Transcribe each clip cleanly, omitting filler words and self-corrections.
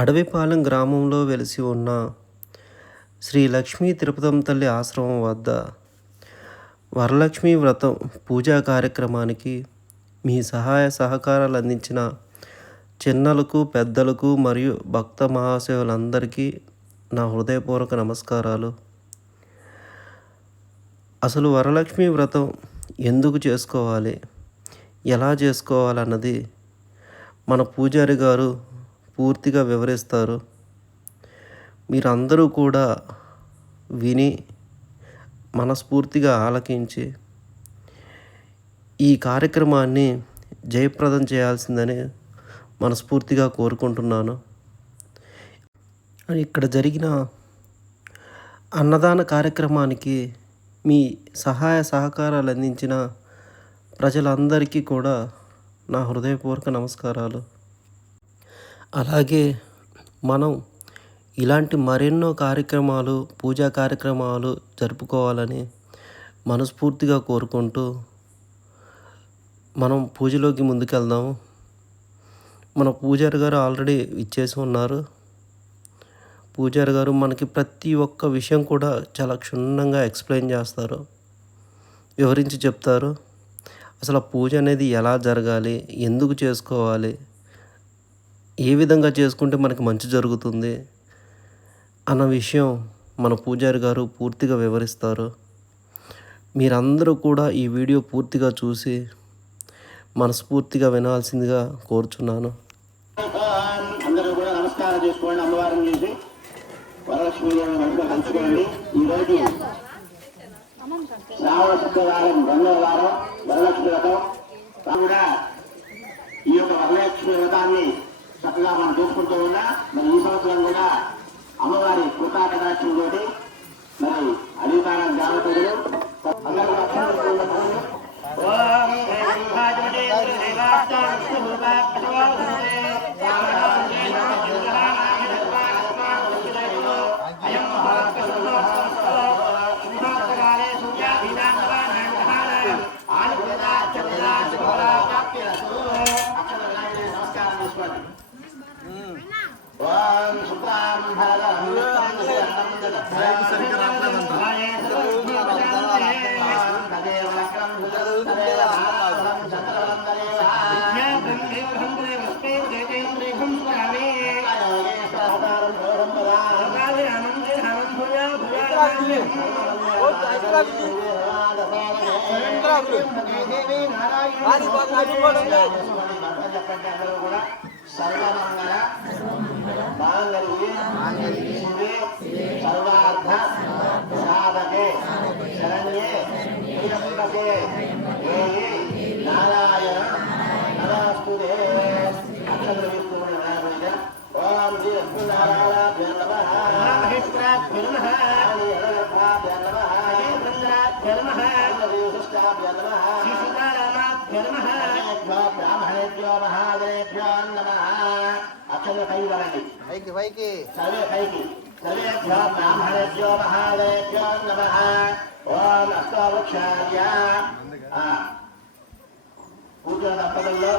అడవిపాలెం గ్రామంలో వెలిసి ఉన్న శ్రీ లక్ష్మీ తిరుపతమ్మ తల్లి ఆశ్రమం వద్ద వరలక్ష్మి వ్రతం పూజా కార్యక్రమానికి మీ సహాయ సహకారాలు అందించిన చిన్నలకు, పెద్దలకు మరియు భక్త మహాశయులందరికీ నా హృదయపూర్వక నమస్కారాలు. అసలు వరలక్ష్మి వ్రతం ఎందుకు చేసుకోవాలి, ఎలా చేసుకోవాలన్నది మన పూజారి గారు పూర్తిగా వివరిస్తారు. మీరందరూ కూడా విని మనస్ఫూర్తిగా ఆలకించి ఈ కార్యక్రమాన్ని జయప్రదం చేయాల్సిందని మనస్ఫూర్తిగా కోరుకుంటున్నాను. ఇక్కడ జరిగిన అన్నదాన కార్యక్రమానికి మీ సహాయ సహకారాలు అందించిన ప్రజలందరికీ కూడా నా హృదయపూర్వక నమస్కారాలు. అలాగే మనం ఇలాంటి మరెన్నో కార్యక్రమాలు, పూజా కార్యక్రమాలు జరుపుకోవాలని మనస్ఫూర్తిగా కోరుకుంటూ మనం పూజలోకి ముందుకెళ్దాము. మన పూజారి గారు ఆల్రెడీ ఇచ్చేసి ఉన్నారు. పూజారి గారు మనకి ప్రతి ఒక్క విషయం కూడా చాలా క్షుణ్ణంగా ఎక్స్ప్లెయిన్ చేస్తారు, వివరించి చెప్తారు. అసలు ఆ పూజ అనేది ఎలా జరగాలి, ఎందుకు చేసుకోవాలి, ఏ విధంగా చేసుకుంటే మనకి మంచి జరుగుతుంది అన్న విషయం మన పూజారి గారు పూర్తిగా వివరిస్తారు. మీరందరూ కూడా ఈ వీడియో పూర్తిగా చూసి మనస్ఫూర్తిగా వినాల్సిందిగా కోరుచున్నాను. అందరూ కూడా నమస్కారం చేసుకోండి. అమ్మవారిని చూసి వరలక్ష్మి కలుసుకోండి. ఈరోజు శ్రావణ శుక్రవారం, రెండవ వారం వరలక్ష్మి వ్రతం కూడా. ఈ యొక్క వరలక్ష్మి వ్రతాన్ని చక్కగా మనం చూసుకుంటూ ఉన్నా. మరి ఈ సంవత్సరం కూడా అమ్మవారి కృపా కటాక్షంతో మరి అధికారం జాగ్రత్తలు అందరూ నమస్కారం చేసుకోండి. సర్వమంగళ మాంగళ్యే శివే సర్వార్థ సాధకే శరణ్యే త్ర్యంబకే దేవి నారాయణ నమస్తుతే. అక్షరం వేసుకోండి. ఓం శ్రీ లక్ష్మీనారాయణాభ్యో నమః. మహేశ్వరాభ్యో నమః. హరిహరాభ్యో నమః. హరిభద్రాభ్యో నమః. హరివశిష్టాభ్యో నమః. శ్రీసీతారామాభ్యో నమః. బ్రాహ్మణేభ్యో మహాదేవ్యో నమః. అక్షరం పై వరండి. పైకి సర్వే పైకి. సర్వేభ్యో బ్రాహ్మణేభ్యో మహాదేవ్యో నమః. ఓం అష్టవృక్షాయ. కూర్చున్న దంపతుల్లో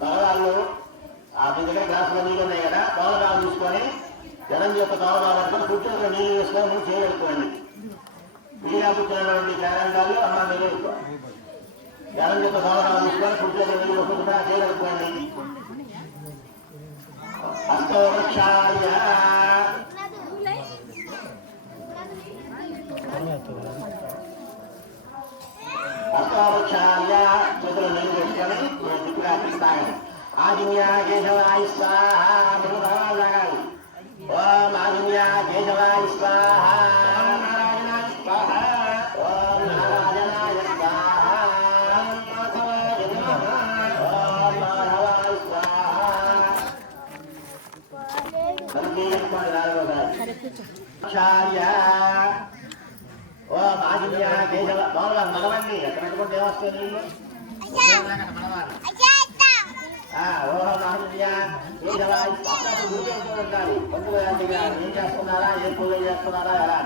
మగవాళ్ళు ఆ మీ దగ్గర గ్లాసులో నీళ్ళు ఉన్నాయి కదా, తోలబాలు తీసుకొని జనం యొక్క తోలబాలు పట్టుకొని కూర్చొని నీళ్ళు వేసుకొని ముందు చేయగలుగుకోండి. మీరా కూర్చున్నటువంటి పేరండాలు అమ్మ మీరు జనం యొక్క తోలబాలు తీసుకొని కూర్చొని నీళ్ళు వేసుకుంటా చేయగలుగుకోండి. అష్టవృక్షాయ. అష్టవృక్షాయ. చేతులు నీళ్ళు వేసుకొని దిక్కుగా తాగండి. ఆదిన్యా కేశవాయ స్వాహ. మృగభాగాలు. ఓం ఆదిన్యా కేశవాయ స్వాహ. నారాయణాయ స్వాహ. ఓం నారాయణాయ స్వాహ. మాధవాయ నమః. ఓం మాధవాయ స్వాహ. ఓం ఆదిన్యా కేశవ. మగవండి ఎక్కడ పెట్టుకుంటే ఏమొస్తుంది నీళ్ళు మనవాలి. ఏం చేస్తున్నారా, ఏ పూజ చేస్తున్నారా, ఎలా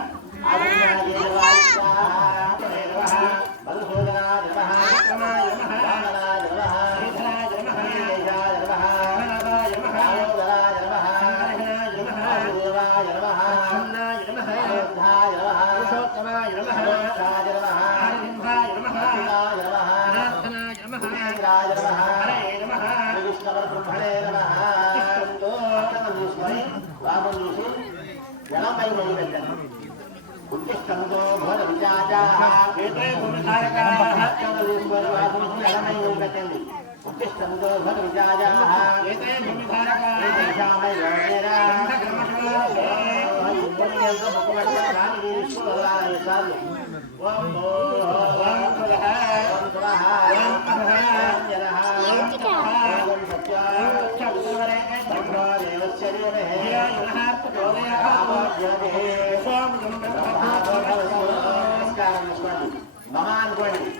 మమ అనుకోండి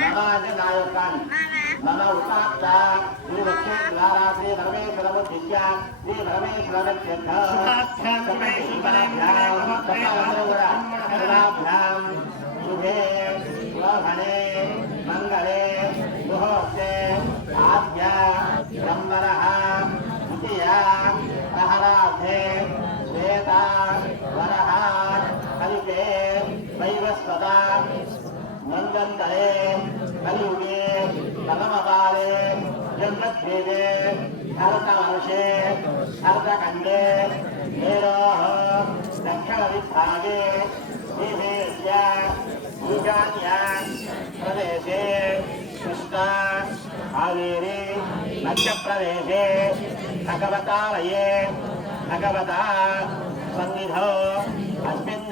మమ అంటే నా యొక్క మమ ఉపాత్త శ్రీ లక్ష్మీ ద్వారా శ్రీ పరమేశ్వరముద్దిశ్య శ్రీ పరమేశ్వరభ్యాం శుభే శోభనే మంగళే ముహూర్తే ఆద్య బ్రహ్మణః ద్వితీయ ప్రహరార్థే శ్వేత వరః కలిపే వైవస్వత మందంతరే కలియుగే ప్రథమకాలే జన్మద్వేదే భరతవర్షే భరతఖండే మేరోః దక్షిణవిభాగే దేశేస్య ఈశాన్య ప్రదేశే కృష్ణా కావేరీ మధ్యప్రదేశే భగవతాలయే భగవతా సన్నిధౌ అస్మిన్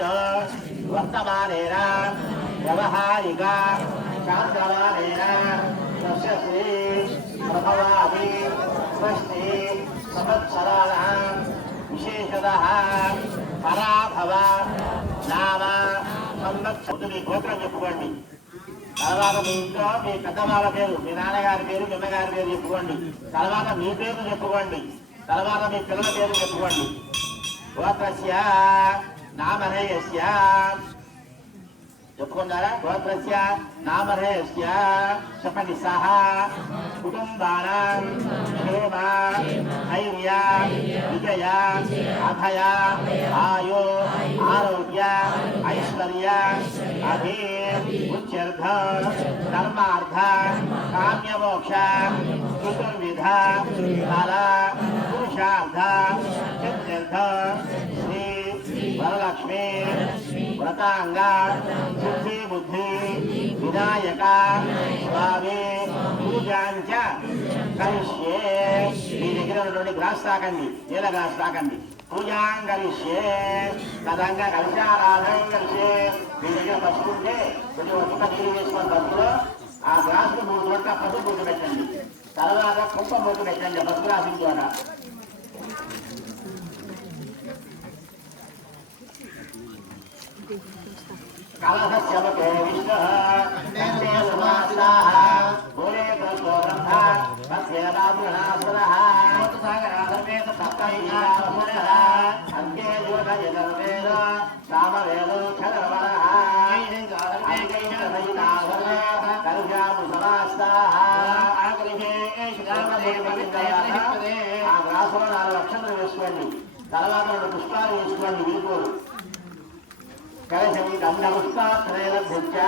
వర్తమానేన వ్యవహారిక శాంతమానేన తస్య శ్రీ ప్రభవాది స్వస్తి సంవత్సరాణం విశేషతః పరాభవ నామ సంవత్సరం. మీ గోత్రం చెప్పుకోండి. తర్వాత మీ ఇంట్లో మీ పెద్దవాళ్ళ పేరు, మీ నాన్నగారి పేరు, మీ అమ్మగారి పేరు చెప్పుకోండి. తర్వాత మీ పేరు చెప్పుకోండి. తర్వాత మీ పిల్లల పేరు చెప్పుకోండి. గోత్రస్య నామధేయస్య చెప్పుకున్నారా? గోత్రస్య నామధేయస్య చెప్పండి. సహ కుటుంబానాం క్షేమ ధైర్య విజయ అభయ ఆయు ఆరోగ్య ఐశ్వర్య అభి ఉచ్యర్థ ధర్మార్థ కామ్యమోక్ష చతుర్విధ ఫల పురుషార్థ సిద్ధ్యర్థ శ్రీ వరలక్ష్మి వ్రతాంగ సిద్ధి బుద్ధి వినాయక స్వామి పూజాంచ కరిష్యే. మీ దగ్గర ఉన్నటువంటి గ్లాస్ తాకండి, నీళ్ళ గ్లాస్ తాకండి. పూజాం కరిష్యే తదంగా కలిశారాధం కలిసే. మీ దగ్గర పసుపు ఉంటే కొంచెం ఒక్క నీళ్ళు వేసుకొని పసుపులో ఆ గ్లాసులు 3 చోట్ల పసుపు బొట్టు పెట్టండి. తర్వాత కుంకుమ బొట్టు పెట్టండి పసుపు రాసిన చోట. కలహస్యవతే విష్ణుః కన్యే సుమాసినాః భూరే తత్వబ్రహ్మ తస్యేనాపునాసురః సాగరాధర్మేత సప్తైనావసురః అంతే యోగయజర్వేద సామవేదో క్షరవరః కరుషాము సమాస్తాః. ఆ గ్లాసులో 4 అక్షంతలు వేసుకోండి. తర్వాత 2 పుష్పాలు వేసుకోండి. విడిపోరు కలశం గంధపుష్పాత్రేలభ్య.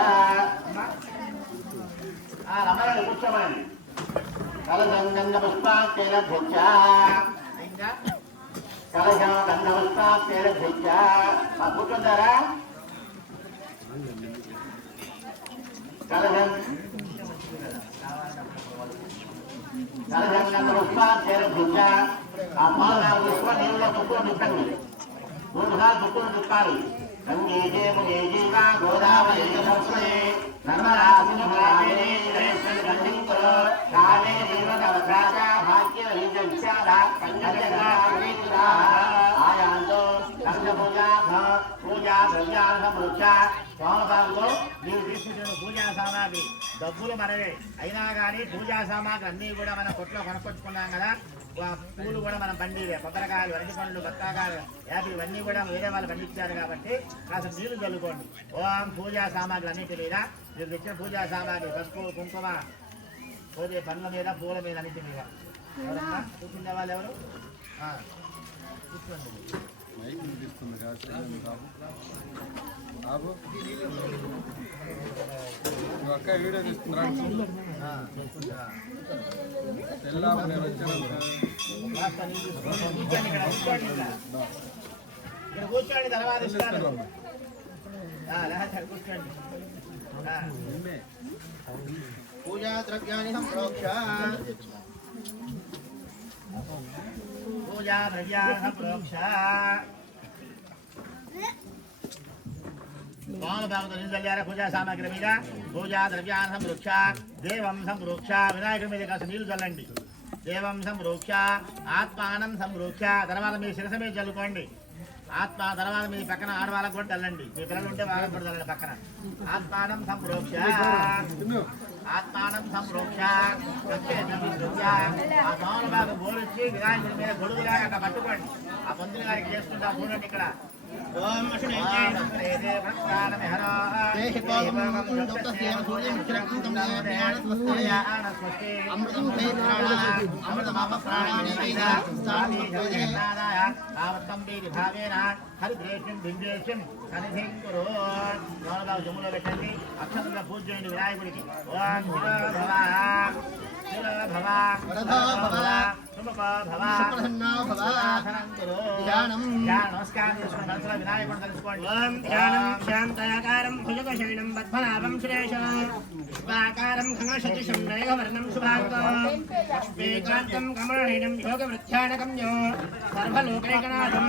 రమణని కూర్చోమండి. కలశం గంధపుష్పాత్రేలభ్య. కలశం గంధపుష్పాత్రేలభ్య. కూర్చుంటారా? కలశం గంధపుష్పాత్రేలభ్య. ఆ పాలు 4 తీసుకొని నీళ్ళలో చుట్టూ తిప్పండి. 3 సార్లు చుట్టూ తిప్పాలి. గంగే దేవే జీవా గోదావరి సరస్వతి నర్మదా సింధురావేణి గంధింకులో కావేరీ వరదాచ భాగ్యవతి విశాల కన్యకా ఆయాంతో పూజా ద్రవ్యార్థ వృక్ష సోమపాలతో మీరు తీసుకున్న పూజా సామాగ్రి డబ్బులు మనవే అయినా కానీ పూజా సామాగ్రి అన్నీ కూడా మనం కొట్లో కొనుక్కొచ్చుకున్నాం కదా. పూలు కూడా మనం పండివే, కొబ్బరికాయలు, అరటి పండ్లు, బత్తాకాయలు, యాపిల్ ఇవన్నీ కూడా వేరే వాళ్ళు పండించారు కాబట్టి కాస్త నీళ్లు చల్లుకోండి. ఓం పూజా సామాగ్రి అన్నిటి మీద మీరు తెచ్చిన పూజా సామాగ్రి పసుపు కుంకుమ పోతే పండ్ల మీద పూల మీద అన్నిటి మీద ఎవరన్నా కూర్చునే వాళ్ళు ఎవరు కూర్చోండి. అక్క వీడియో తీస్తుందా? కూర్చోండి తర్వాత పూజా ద్రవ్యాన్ని సంప్రోక్ష పూజా ద్రవ్యాన్ని సంప్రోక్ష పూజా సామాగ్రి మీద పూజా ద్రవ్యాన్ని సంప్రోక్ష దేవం సంప్రోక్ష వినాయకుడి మీద కాస్త నీళ్లు చల్లండి. దేవం సంప్రోక్ష ఆత్మానం సంప్రోక్ష తర్వాత మీ శిరస మీద చల్లుకోండి. ఆత్మ తర్వాత మీ పక్కన ఆడవాళ్ళకు కూడా చల్లండి. మీ పిల్లలు ఉంటే వాళ్ళకు కూడా చల్లండి పక్కన. ఆత్మానం సంప్రోక్ష ఆత్మానం సంప్రోక్ష ఆ దోమల బాగా బోలిచ్చి వినాయకుడి మీద గొడుగులా అక్కడ పట్టుకోండి. ఆ పంతులు గారికి చేసుకుంటా చూడండి ఇక్కడ. ఓం హరిద్రేశం దిందేశం సన్నిధిం కురు జములో పెట్టండి. అక్షరంగా పూజ చేయండి వినాయకుడికి. ఓం శివ భవ నమస్కారం చేసుకోండి. మనసులో వినాయకుడు తెలుసుకోండి. ఓం ధ్యానం శాంతయాకారం భుజగశయనం పద్మనాభం శ్రేషం పుష్పాకారం ఖంగశతిశం నయవర్ణం శుభాంగం లక్ష్మీకాంతం కమలనయనం యోగవృత్యానగమ్యో సర్వలోకైకనాథం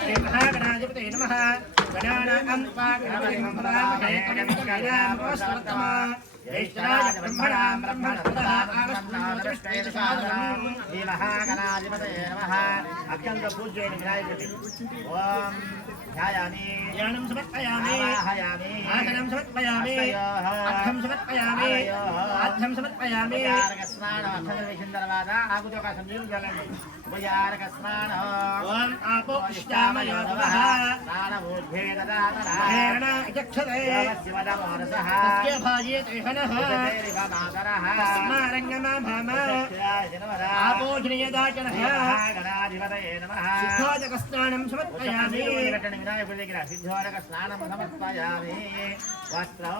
శ్రీ మహాగణాధిపతే నమః. గణానాం త్వా గణపతిం భవామహే కవిం కవినామోస్తమః జ్యేష్ఠరాజ బ్రహ్మణాం బ్రహ్మణస్పదః ఆగస్త్యేషాదనం శ్రీ మహాగణాధిపతయే నమః. అక్షంత పూజ చేయండి వినాయకుడికి. ఓం ధ్యాయామి ధ్యానం సమర్పయామి ఆవాహయామి ఆసనం సమర్పయామి అర్థం సమర్పయామి అర్థం సమర్పయామి. ఉపచారక స్నానం అక్షరం వేసిన తర్వాత ఆకుతో కాస్త నీళ్లు చల్లండి. ఉపచారక స్నానం. ఓం ఆపో ఇష్టామయో నమః స్నానమోద్భేదదాతరః ఇచక్షతే శివదమోరసః భాజేతే హనః మాతరః స్మారంగమా భామ ఆపో జ్ఞయదాచనః గణాధిపతయే నమః. సిద్ధోదక స్నానం సమర్పయామి. వినాయకుడి దగ్గర సిద్ధోదక స్నానం సమర్పయామి. వస్త్రం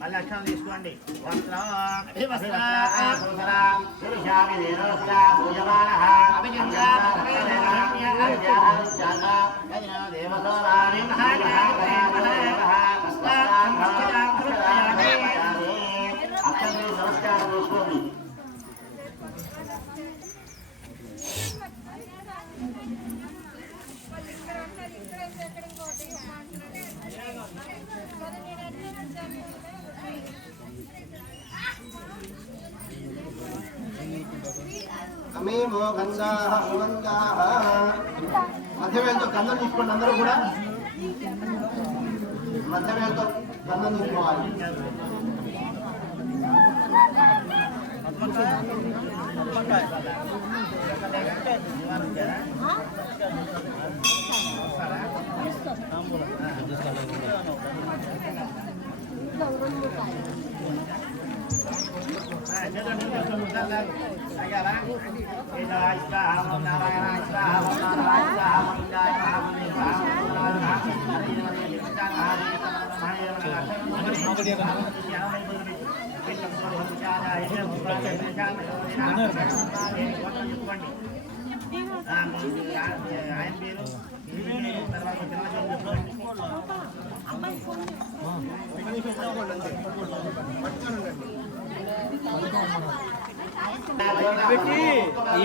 మళ్ళీ అక్షరం తీసుకోండి. వస్త్రం నమస్కారం చేసుకోండి. అమేమో గంగాః సుగంగాః. మధ్యవేళతో గంధం తీసుకోండి. అందరూ కూడా మధ్యవేళతో గంధం తీసుకోవాలి. ఆయన పేరు తర్వాత పెట్టి ఈ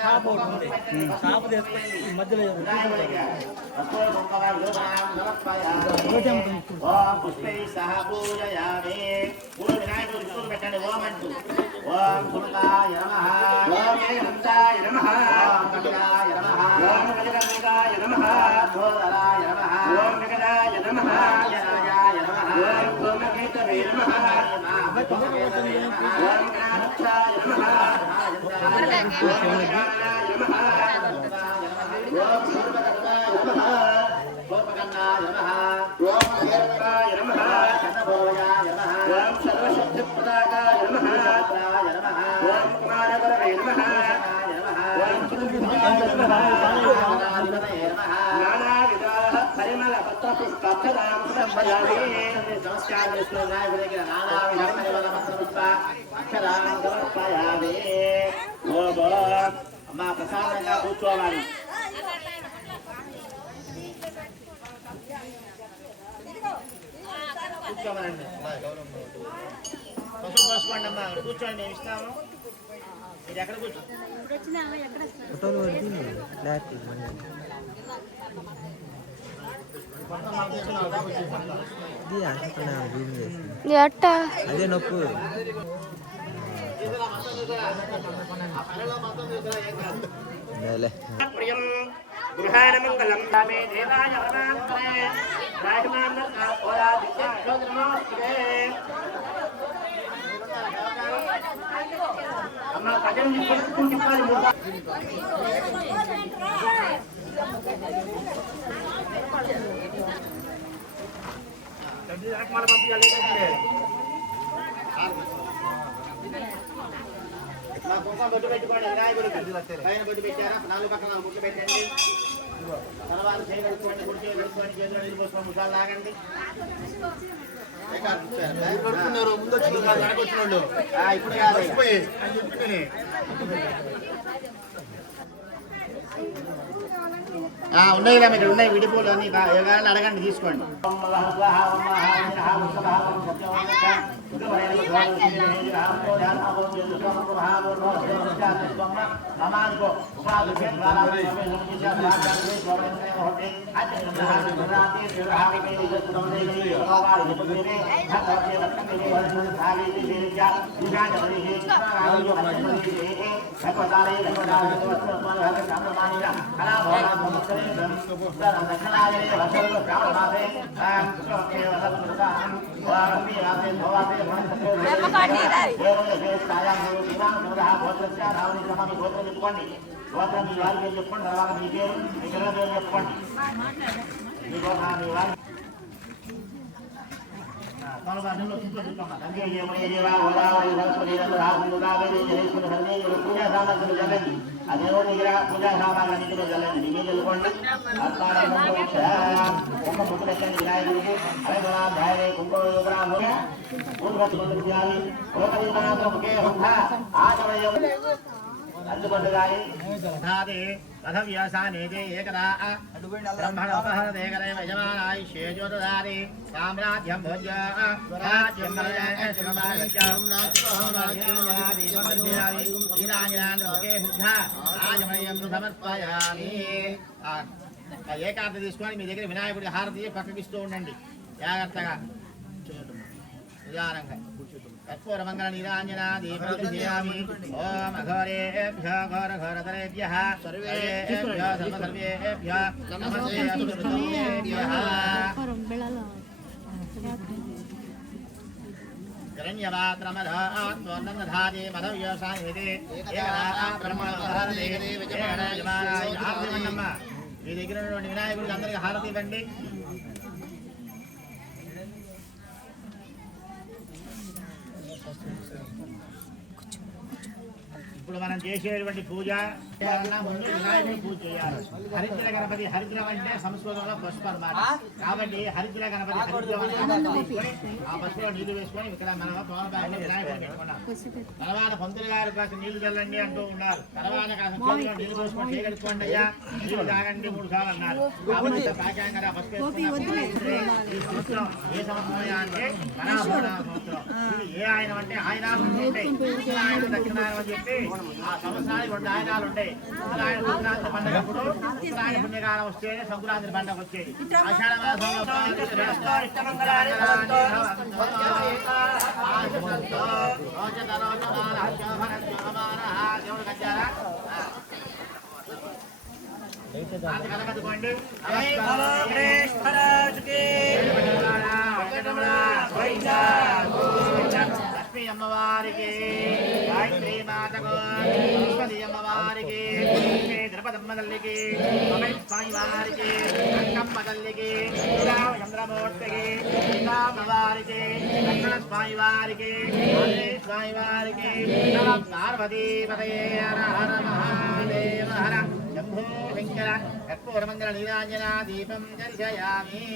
షాప్ ఉంటుంది. షాప్ మధ్యలో పుష్పై సహ పూజయామి. వినాయకుడు విష్ణువు పెట్టండి. ఓం అంటూ ఓం దుర్గాయ నమః ఓం ఏనంతాయ నమః ఓం కపిలాయ నమః ఓం గజగణాయ నమః ధోదరాయ నమః ఓం వికటాయ నమః జనాయాయ నమః ఓం సోమకేతవే నమః మహాభక్తవేతవే నమః ఓం గణాధ్యాయ నమః ఓం గణాయ నమః ఓం సూర్యకర్ణాయ నమః గోపకర్ణాయ నమః ఓం హేరకాయ నమః శతభోజాయ నమః ఓం సర్వశక్తిప్రదాకాయ నమః రాయ నమః ఓం కుమారవరవే నమః ఓం సురభిధాయ నమః నానావిధాయ నమః నానావిధాః పరిమళ పత్రపుష్పాక్షరాం సమర్పయామి. నమస్కారం చేసుకోండి. నాయకుడి దగ్గర నానావిధ పరిమళ పత్రపుష్ప అక్షరాం సమర్పయామి. ఓం అమ్మా ప్రసాదంగా కూర్చోవాలి. Go. కూర్చోమనండి. పసుపు పోసుకోండి అమ్మా, కూర్చోండి, మేము ఇస్తాము. మీరు ఎక్కడ కూర్చో అదే నొప్పు ప్రియం గృహాణ మంగళం రామే దేవాయ వరాంతరే రాజమానం ఓలా దిక్ష్యోద్రమోస్తే అమ్మ పదం చెప్పాలి రకమాల పంపించాలి. మా కోసం బొట్టు పెట్టుకోండి, వినాయకుడికి పైన బొట్టు పెట్టారా, 4 పక్కన బొట్టు పెట్టండి. తర్వాత చేయగలుగుకోండి, గుడికి కలుపుకోండి, చేతులు నీళ్ళు పోసుకోండి, ముఖాలు లాగండి. ఇప్పుడు కాదు ఉన్నాయిరా, మీరు ఉన్నాయి విడిపోలు అన్ని యోగాలను అడగండి, తీసుకోండి. గోత్రం మీ వారికి చెప్పండి, తర్వాత మీ పేరు మీ పిల్లల పేరు చెప్పండి. మీ గోత్రం మీ వారి పూజా సామాగ్రి జల్లండి. ఆ దేవుడి దగ్గర పూజా సామాగ్రి జల్లండి. మీకే తెలుకోండి. కుంభ ముక్కు పెట్టండి వినాయకుడికి. అలాగే కుంభ అందుకొండగాని రథవ్యాసానేదే ఏకదా బ్రహ్మణోపహరదేకరే యజమానాయుష్యే జ్యోతదారి సామ్రాజ్యం భోజ్య రాజ్యం సమర్పయామి. ఏకార్త తీసుకొని మీ దగ్గర వినాయకుడి హారతి పక్కకిస్తూ ఉండండి జాగ్రత్తగా, నిదానంగా. కర్పూరమంగళ నీరాంజనా దీపయామి. ఓం అఘోరేభ్యో ఘోరఘోరతరేభ్యః సర్వేభ్యో సర్వేభ్యో నమస్తే అసురతేభ్యః. హిరణ్యవాత్రమధాత్మోన్నధాదే మధవ్యోసాయేదే ఏకదా బ్రహ్మణోపహరదే ఏకదా యజమానాయ హారతి ఇవ్వండమ్మ. మీ దగ్గర ఉన్నటువంటి వినాయకుడికి అందరికీ హారతి ఇవ్వండి. ఇప్పుడు మనం చేసేటువంటి పూజ ముందు వినాయకుడి పూజ చేయాలి. హరిద్ర గణపతి, హరిద్రం అంటే సంస్కృతంలో పసుపు అన్నమాట. కాబట్టి హరిద్ర గణపతి ఆ పసుపులో నీళ్లు వేసుకొని ఇక్కడ మనం పవన్ వినాయకుడు పెట్టుకున్నాం. తర్వాత పంతులు గారు కాస్త నీళ్లు చల్లండి అంటూ ఉన్నారు. తర్వాత కాస్త నీళ్లు పోసుకొని చేయగలుగుకోండి అయ్యా, నీళ్లు తాగండి 3 సార్లు అన్నారు. కాబట్టి తాగాం కదా పసుపు వేసుకున్నాం. ఈ సంవత్సరం ఏ సంవత్సరం అంటే మనాభరణ సంవత్సరం. ఏ ఆయన అంటే ఆయన ఆయన దక్షిణాయనం అని చెప్పి ఆ సంవత్సరానికి 2 ఆయనాలు ఉంటాయి. ఉత్తరాయణ సంక్రాంతి పండుగప్పుడు ఉత్తరాయణ పుణ్యకాలం వస్తేనే సంక్రాంతి పండుగ వచ్చేది. ఆషాఢ మాసంలో కలగదుకోండి. లక్ష్మీ అమ్మవారికి, గాయత్రీ మాతకు, సరస్వతి అమ్మవారికి, ద్రౌపదమ్మ తల్లికి, స్వామి వారికి, అంకమ్మ తల్లికి, చంద్రమూర్తికి, అమ్మవారికి, లక్ష్మణ స్వామి వారికి, స్వామి వారికి, పార్వతీపతయే హర హర మహాదేవ హర శంభో శంకర. కర్పూరమంగళ నీరాంజనా దీపం దర్శయామి.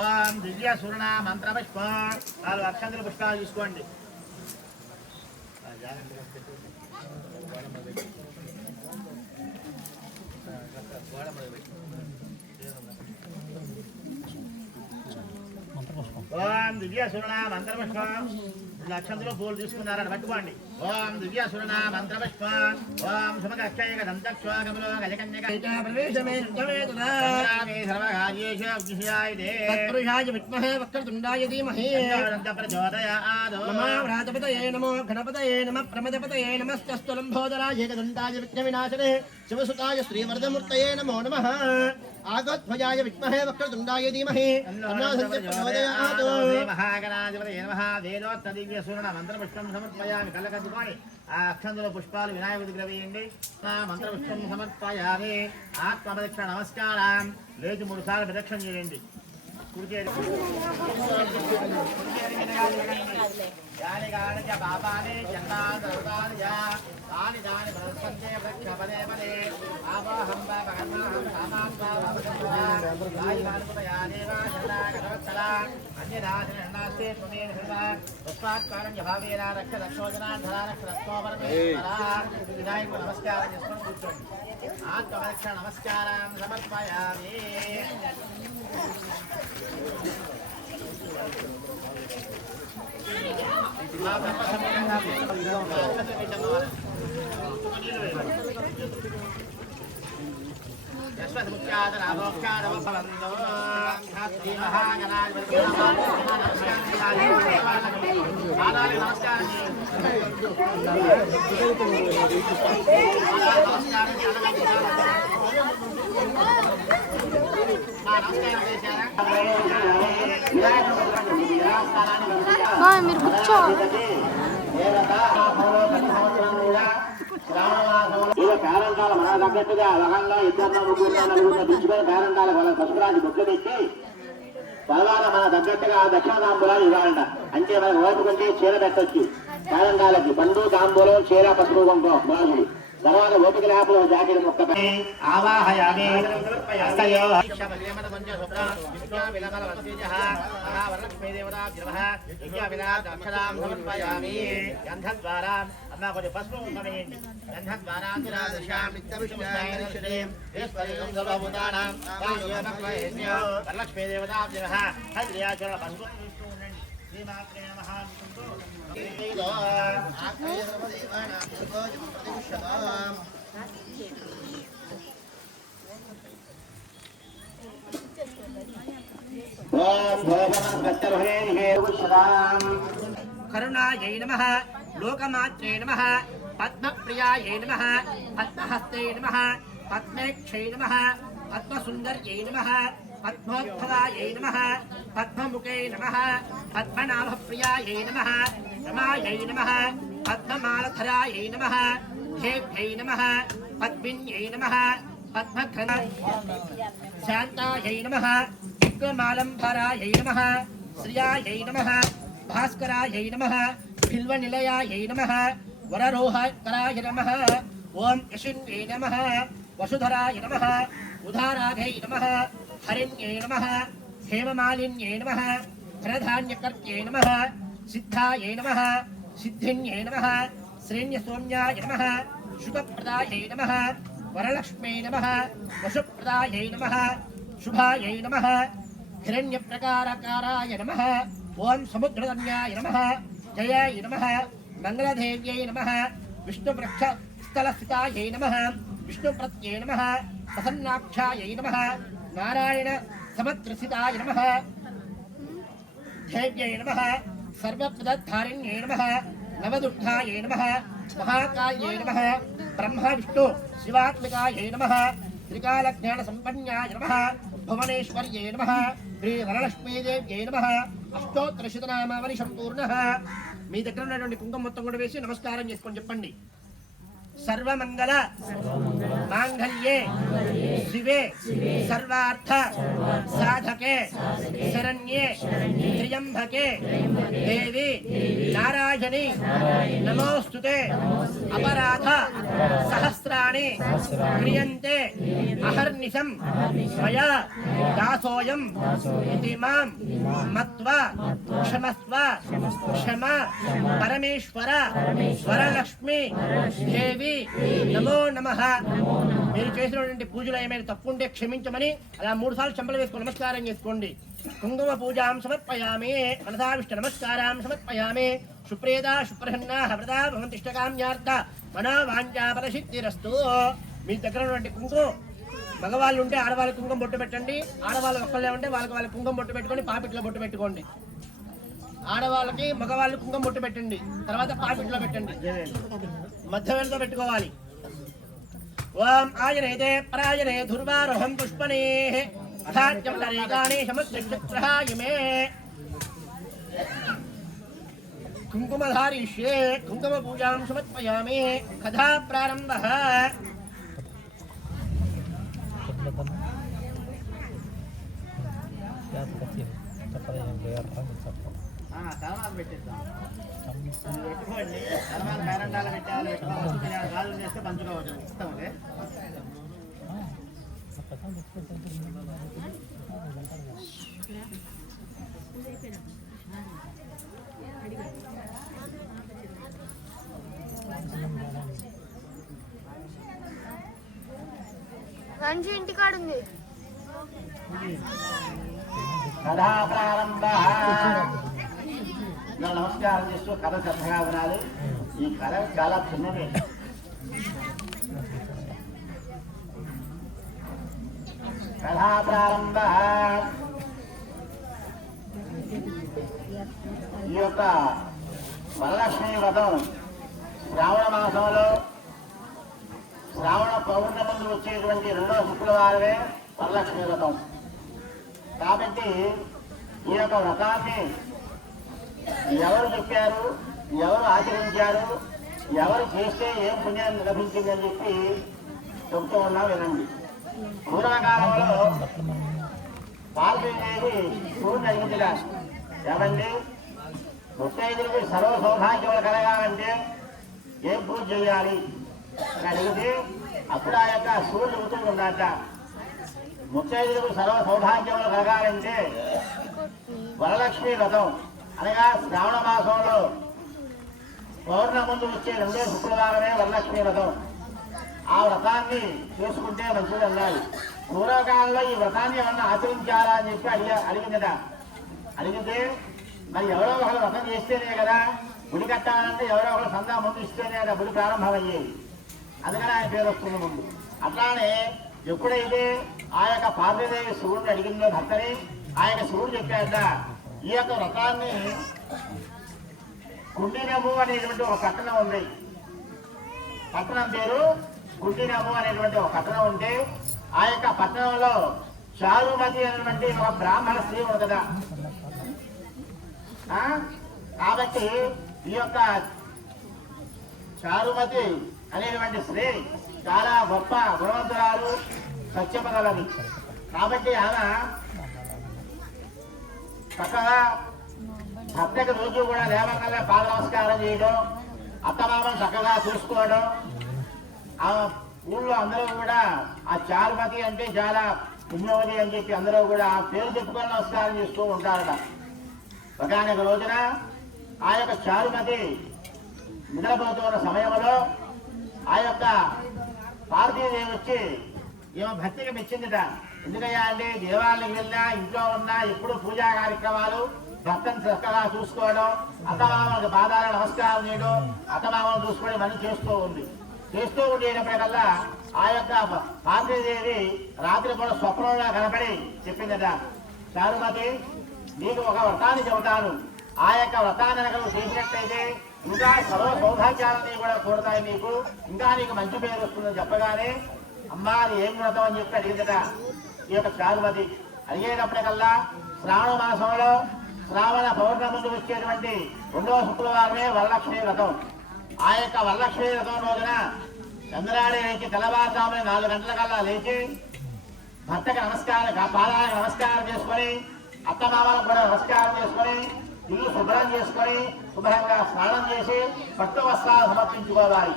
ఓం దివ్య సువర్ణ మంత్ర పుష్ప 4 అక్షంతల పుష్పాలు తీసుకోండి. ఓం దివ్యసురణ మంత్రపుష్పం లక్షంలో పూలు తీసుకున్నారని పట్టుకోండి. ఓం దివ్యసురణ మంత్రపుష్పం ఓం సుమగక్షయక దంతక్షోగములో గజకన్యక ప్రవేశమే సర్వకార్యేషు అగ్నిశాయిదే తత్పురుషాయ విద్మహే వక్రతుండాయ ధీమహి ప్రచోదయాత్ నమో వ్రాతపతయే నమో గణపతయే నమః ప్రమదపతయే నమస్తస్తు లంబోదరాయ ఏకదంతాయ విఘ్నవినాశనే శివసుతాయ శ్రీవరదమూర్తయే నమో నమః ఆగోధ్వజాయ విద్మహే వక్రతుండాయ ధీమహి ప్రచోదయాత్ మహాగణాధిపతయే నమః వేదోక్త దివ్యసురణ మంత్రపుష్పం సమర్పయామి. కళ్ళకద్దుకొని ఆ అక్షంతుల పుష్పాలు వినాయకుడికి గ్రవేయండి. మంత్రపుష్పం సమర్పయామి. ఆత్మప్రదక్షిణ నమస్కారం. లేచి 3 సార్లు ప్రదక్షిణ చేయండి. పాపాని జన్మాని దాని ప్రదర్శంతే పదే పదే ఆవాహం అన్యదాస్తే తస్మాత్కారం భావేన రక్ష రక్షోజనాధరా రక్ష రక్షోపరమేశ్వర వినాయకుడు నమస్కారం చేసుకొని కూర్చోండి. ఆత్మరక్ష నమస్కారం సమర్పయామి. మీరు కూర్చో. పేరంటాల మన తగ్గట్టుగా రకంగా 2 3 4 తెచ్చుకొని పేరంటాల పశురాజు బొక్క తెచ్చి తర్వాత మన తగ్గట్టుగా దక్షిణ తాంబూలాలు ఇవ్వాలంట. అంటే మనకు ఓపుకుంటే చీర పెట్టచ్చు. పేరంటాలకి పండు తాంబూలం చీర పసుపు బాగుంది. తర్వాత ఓపిక లేకపోతే జాకెట్ మొక్క ఆవాహయామి. గంధద్వారా అమ్మ కొంచెం పసుపు వేయండి. గంధద్వారా వరలక్ష్మీ దేవతా పసుపు శ్రీమాత్రే నమః. కరుణాయై నమః లోకమాత్రే నమః పద్మప్రియాయై నమః పద్మహస్తే నమః పద్మేక్షై నమః పద్మసుందర్యై నమః పద్మోద్భవాయై నమః పద్మముఖే నమః పద్మనాభప్రియాయై నమః రమాయై నమః పద్మమాలధరాయై నమః దేవ్యై నమః పద్మిన్యై నమః పద్మఘన శాంతాయై నమః విక్రమాలంబరాయై నమః శ్రియాయై నమః భాస్కరాయై నమః బిల్వనిలయాయై నమః వరరోహకరాయ నమః ఓం యశిన్యై నమః వసుధరాయ నమః ఉదారాధై నమః హరిణ్యై నమః హేమమాలిన్యై నమః ధనధాన్యకర్త్యై నమః సిద్ధాయై నమః సిద్ధిన్యై నమః శ్రేణ్యసౌమ్యాయ నమః శుభప్రదాయై నమః వరలక్ష్మీ నమః వసుప్రదాయై నమః శుభాయై నమః హిరణ్యప్రకారకారాయ నమః ఓం సముద్రధన్యాయ నమః జయాయ నమః మంగళదేవ్యై నమః విష్ణువృక్షస్థలస్థితాయై నమః విష్ణుప్రత్యై నమః ప్రసన్నాక్షాయై నమః నారాయణ సమత్రసితాయ నమః దేవ్యై నమః సర్వపదధారిణ్యై నమః నవదుర్గాయై నమః మహాకాళ్యై నమః బ్రహ్మ విష్ణు శివాత్మికాయై నమః త్రికాలజ్ఞాన సంపన్యాయ నమః భువనేశ్వర్యై నమః శ్రీ వరలక్ష్మీదేవ్యై నమః అష్టోత్తరశతనామావళి సంపూర్ణః. మీ దగ్గర ఉన్నటువంటి కుంకుమ మొత్తం కూడా వేసి నమస్కారం చేసుకొని చెప్పండి. సర్వమంగళ మాంగళ్యే శివే సర్వార్థ సాధకే శరణ్యే త్ర్యంబకే దేవి నారాయణి నమోస్తుతే. అపరాధ సహస్రాణి క్రియంతే అహర్నిశం మయా దాసోయం ఇతి మాం మత్వా క్షమస్వ క్షమ పరమేశ్వర వరలక్ష్మి దేవి నమో నమః. మీరు చేసినటువంటి పూజలో ఏమైనా తప్పు ఉంటే క్షమించమని అలా 3 సార్లు చెంపలు వేసుకొని నమస్కారం చేసుకోండి. కుంకుమ పూజాం సమర్పయామి మనసావిష్ట నమస్కారాం సమర్పయామి సుప్రేదా సుప్రహన్నా హృదా భవంతిష్టకామ్యార్థ మనోవాంఛా ఫలసిద్ధిరస్తు. మీ దగ్గర ఉన్నటువంటి కుంకుమ మగవాళ్ళు ఉంటే ఆడవాళ్ళ కుంకుమ బొట్టు పెట్టండి, ఆడవాళ్ళు ఒక్కళ్ళే ఉంటే వాళ్ళ కుంకుమ బొట్టు పెట్టుకొని పాపిట్లో బొట్టు పెట్టుకోండి. ఆడవాళ్ళకి మగవాళ్ళు కుంకుమ బొట్టు పెట్టండి, తర్వాత పాపిట్లో పెట్టండి, మధ్యవేళతో పెట్టుకోవాలి. ఓం ఆయనైతే పరాయణే ధుర్వారోహం పుష్పనే అథాచ్యమరేగానే సమస్యగ్రహాయమే కుంకుమధారిష్యే కుంకుమ పూజాం సమర్పయామి. కథా ప్రారంభః. తలమాలు పెట్టేద్దాం, పెట్టుకోండి. తలమాలు పేరంటాలు పెట్టాలి, పెట్టుకోవచ్చు. గాజులు చేస్తే పంచుకోవచ్చు. ఇస్తామంటే మంచి ఇంటికాడుంది. కథా ప్రారంభ. నమస్కారం చేస్తూ కథ శ్రద్ధగా వినాలి. ఈ కథ చాలా చిన్నది. కథా ప్రారంభ. ఈ యొక్క వరలక్ష్మీ వ్రతం శ్రావణ మాసంలో శ్రావణ పౌర్ణమి వచ్చేటువంటి రెండో శుక్రవారమే వరలక్ష్మీ వ్రతం. కాబట్టి ఈ యొక్క వ్రతాన్ని ఎవరు చెప్పారు, ఎవరు ఆచరించారు, ఎవరు చేస్తే ఏం పుణ్యాన్ని లభించిందని చెప్పి చెబుతూ ఉన్నా వినండి. పూర్వకాలంలో పార్వతీదేవి శివుడిని అడిగిందిగా, ఏమండి ముత్తైదులకి సర్వ సౌభాగ్యములు కలగాలంటే ఏం పూజ చేయాలి అని అడిగితే అప్పుడు ఆ యొక్క శివుడు చెబుతూ ఉన్నట, ముత్తైదులకు సర్వ సౌభాగ్యములు కలగాలంటే వరలక్ష్మీ వ్రతం అనగా శ్రావణ మాసంలో పౌర్ణమి ముందు వచ్చే రెండో శుక్రవారమే వరలక్ష్మీ వ్రతం. ఆ వ్రతాన్ని చేసుకుంటే మంచిది అన్నారు. పూర్వకాలంలో ఈ వ్రతాన్ని ఏమన్నా ఆచరించాలా అని చెప్పి అడిగిందట. అడిగితే మరి ఎవరో ఒకరు వ్రతం చేస్తేనే కదా గుడి కట్టాలంటే ఎవరో ఒకరు సందా ముందు ఇస్తేనే కదా గుడి ప్రారంభమయ్యేది. అందుకని ఆయన పేరు వస్తుంది ముందు. అట్లానే ఎప్పుడైతే ఆ యొక్క పార్వతీదేవి శివుడిని అడిగిందో భర్తని, ఆ యొక్క శివుడు చెప్పాడ ఈ యొక్క వ్రతాన్ని కుండినము అనేటువంటి ఒక పట్టణం ఉంది. పట్టణం పేరు కుండినము అనేటువంటి ఒక పట్టణం ఉంటే ఆ యొక్క పట్టణంలో చారుమతి అనేటువంటి ఒక బ్రాహ్మణ స్త్రీ ఉంది కదా. కాబట్టి ఈ యొక్క చారుమతి అనేటువంటి స్త్రీ చాలా గొప్ప గుణవంతురాలు, సత్యపదలది. కాబట్టి ఆమె చక్కగా భర్తకి రోజు కూడా లేవగానే పాద నమస్కారం చేయడం, అత్తమామను చక్కగా చూసుకోవడం. ఆ ఊళ్ళో అందరూ కూడా ఆ చారుమతి అంటే చాలా పుణ్యవతి అని చెప్పి అందరూ కూడా ఆ పేరు చెప్పుకొని నమస్కారం చేస్తూ ఉంటారట. ఒకనొక రోజున ఆ యొక్క చారుమతి నిద్రపోతున్న సమయంలో ఆ యొక్క పార్వతీదేవి వచ్చి ఏమో భక్తికి మెచ్చిందిట. ఎందుకయ్యా అంటే దేవాలయం వెళ్ళినా ఇంట్లో ఉన్నా ఎప్పుడు పూజా కార్యక్రమాలు, భక్తుని చక్కగా చూసుకోవడం, అత్తమామలకు పాదాలు నమస్కారం చేయడం, అత్తమామను చూసుకోవడం మళ్ళీ చేస్తూ ఉంది. చేస్తూ ఉండేటప్పటికల్లా ఆ యొక్క పార్వతీదేవి రాత్రి కూడా స్వప్నంలో కనపడి చెప్పిందట, చారుమతి నీకు ఒక వ్రతాన్ని చెబుతాను, ఆ యొక్క వ్రతాన్ని నువ్వు చేసినట్లయితే ఇంకా సర్వ సౌభాగ్యాలని కూడా కూడతాయి నీకు, ఇంకా నీకు మంచి పేరు వస్తుందని చెప్పగానే అమ్మా అది ఏం వ్రతం అని చెప్పి అడిగిందట ఈ యొక్క చారుమతి. అడిగేటప్పటికల్లా శ్రావణ మాసంలో శ్రావణ పౌర్ణమి ముందు వచ్చేటువంటి రెండవ శుక్రవారమే వరలక్ష్మీ వ్రతం. ఆ యొక్క వరలక్ష్మీ వ్రతం రోజున చంద్రాడి లేచి తెల్లవారుజామున 4 గంటలకల్లా లేచి భర్తకి నమస్కారం, పాదాలకు నమస్కారం చేసుకొని, అత్తమామలకు కూడా నమస్కారం చేసుకొని, ఇల్లు శుభ్రం చేసుకొని శుభ్రంగా స్నానం చేసి పట్టు వస్త్రాలు సమర్పించుకోవాలి.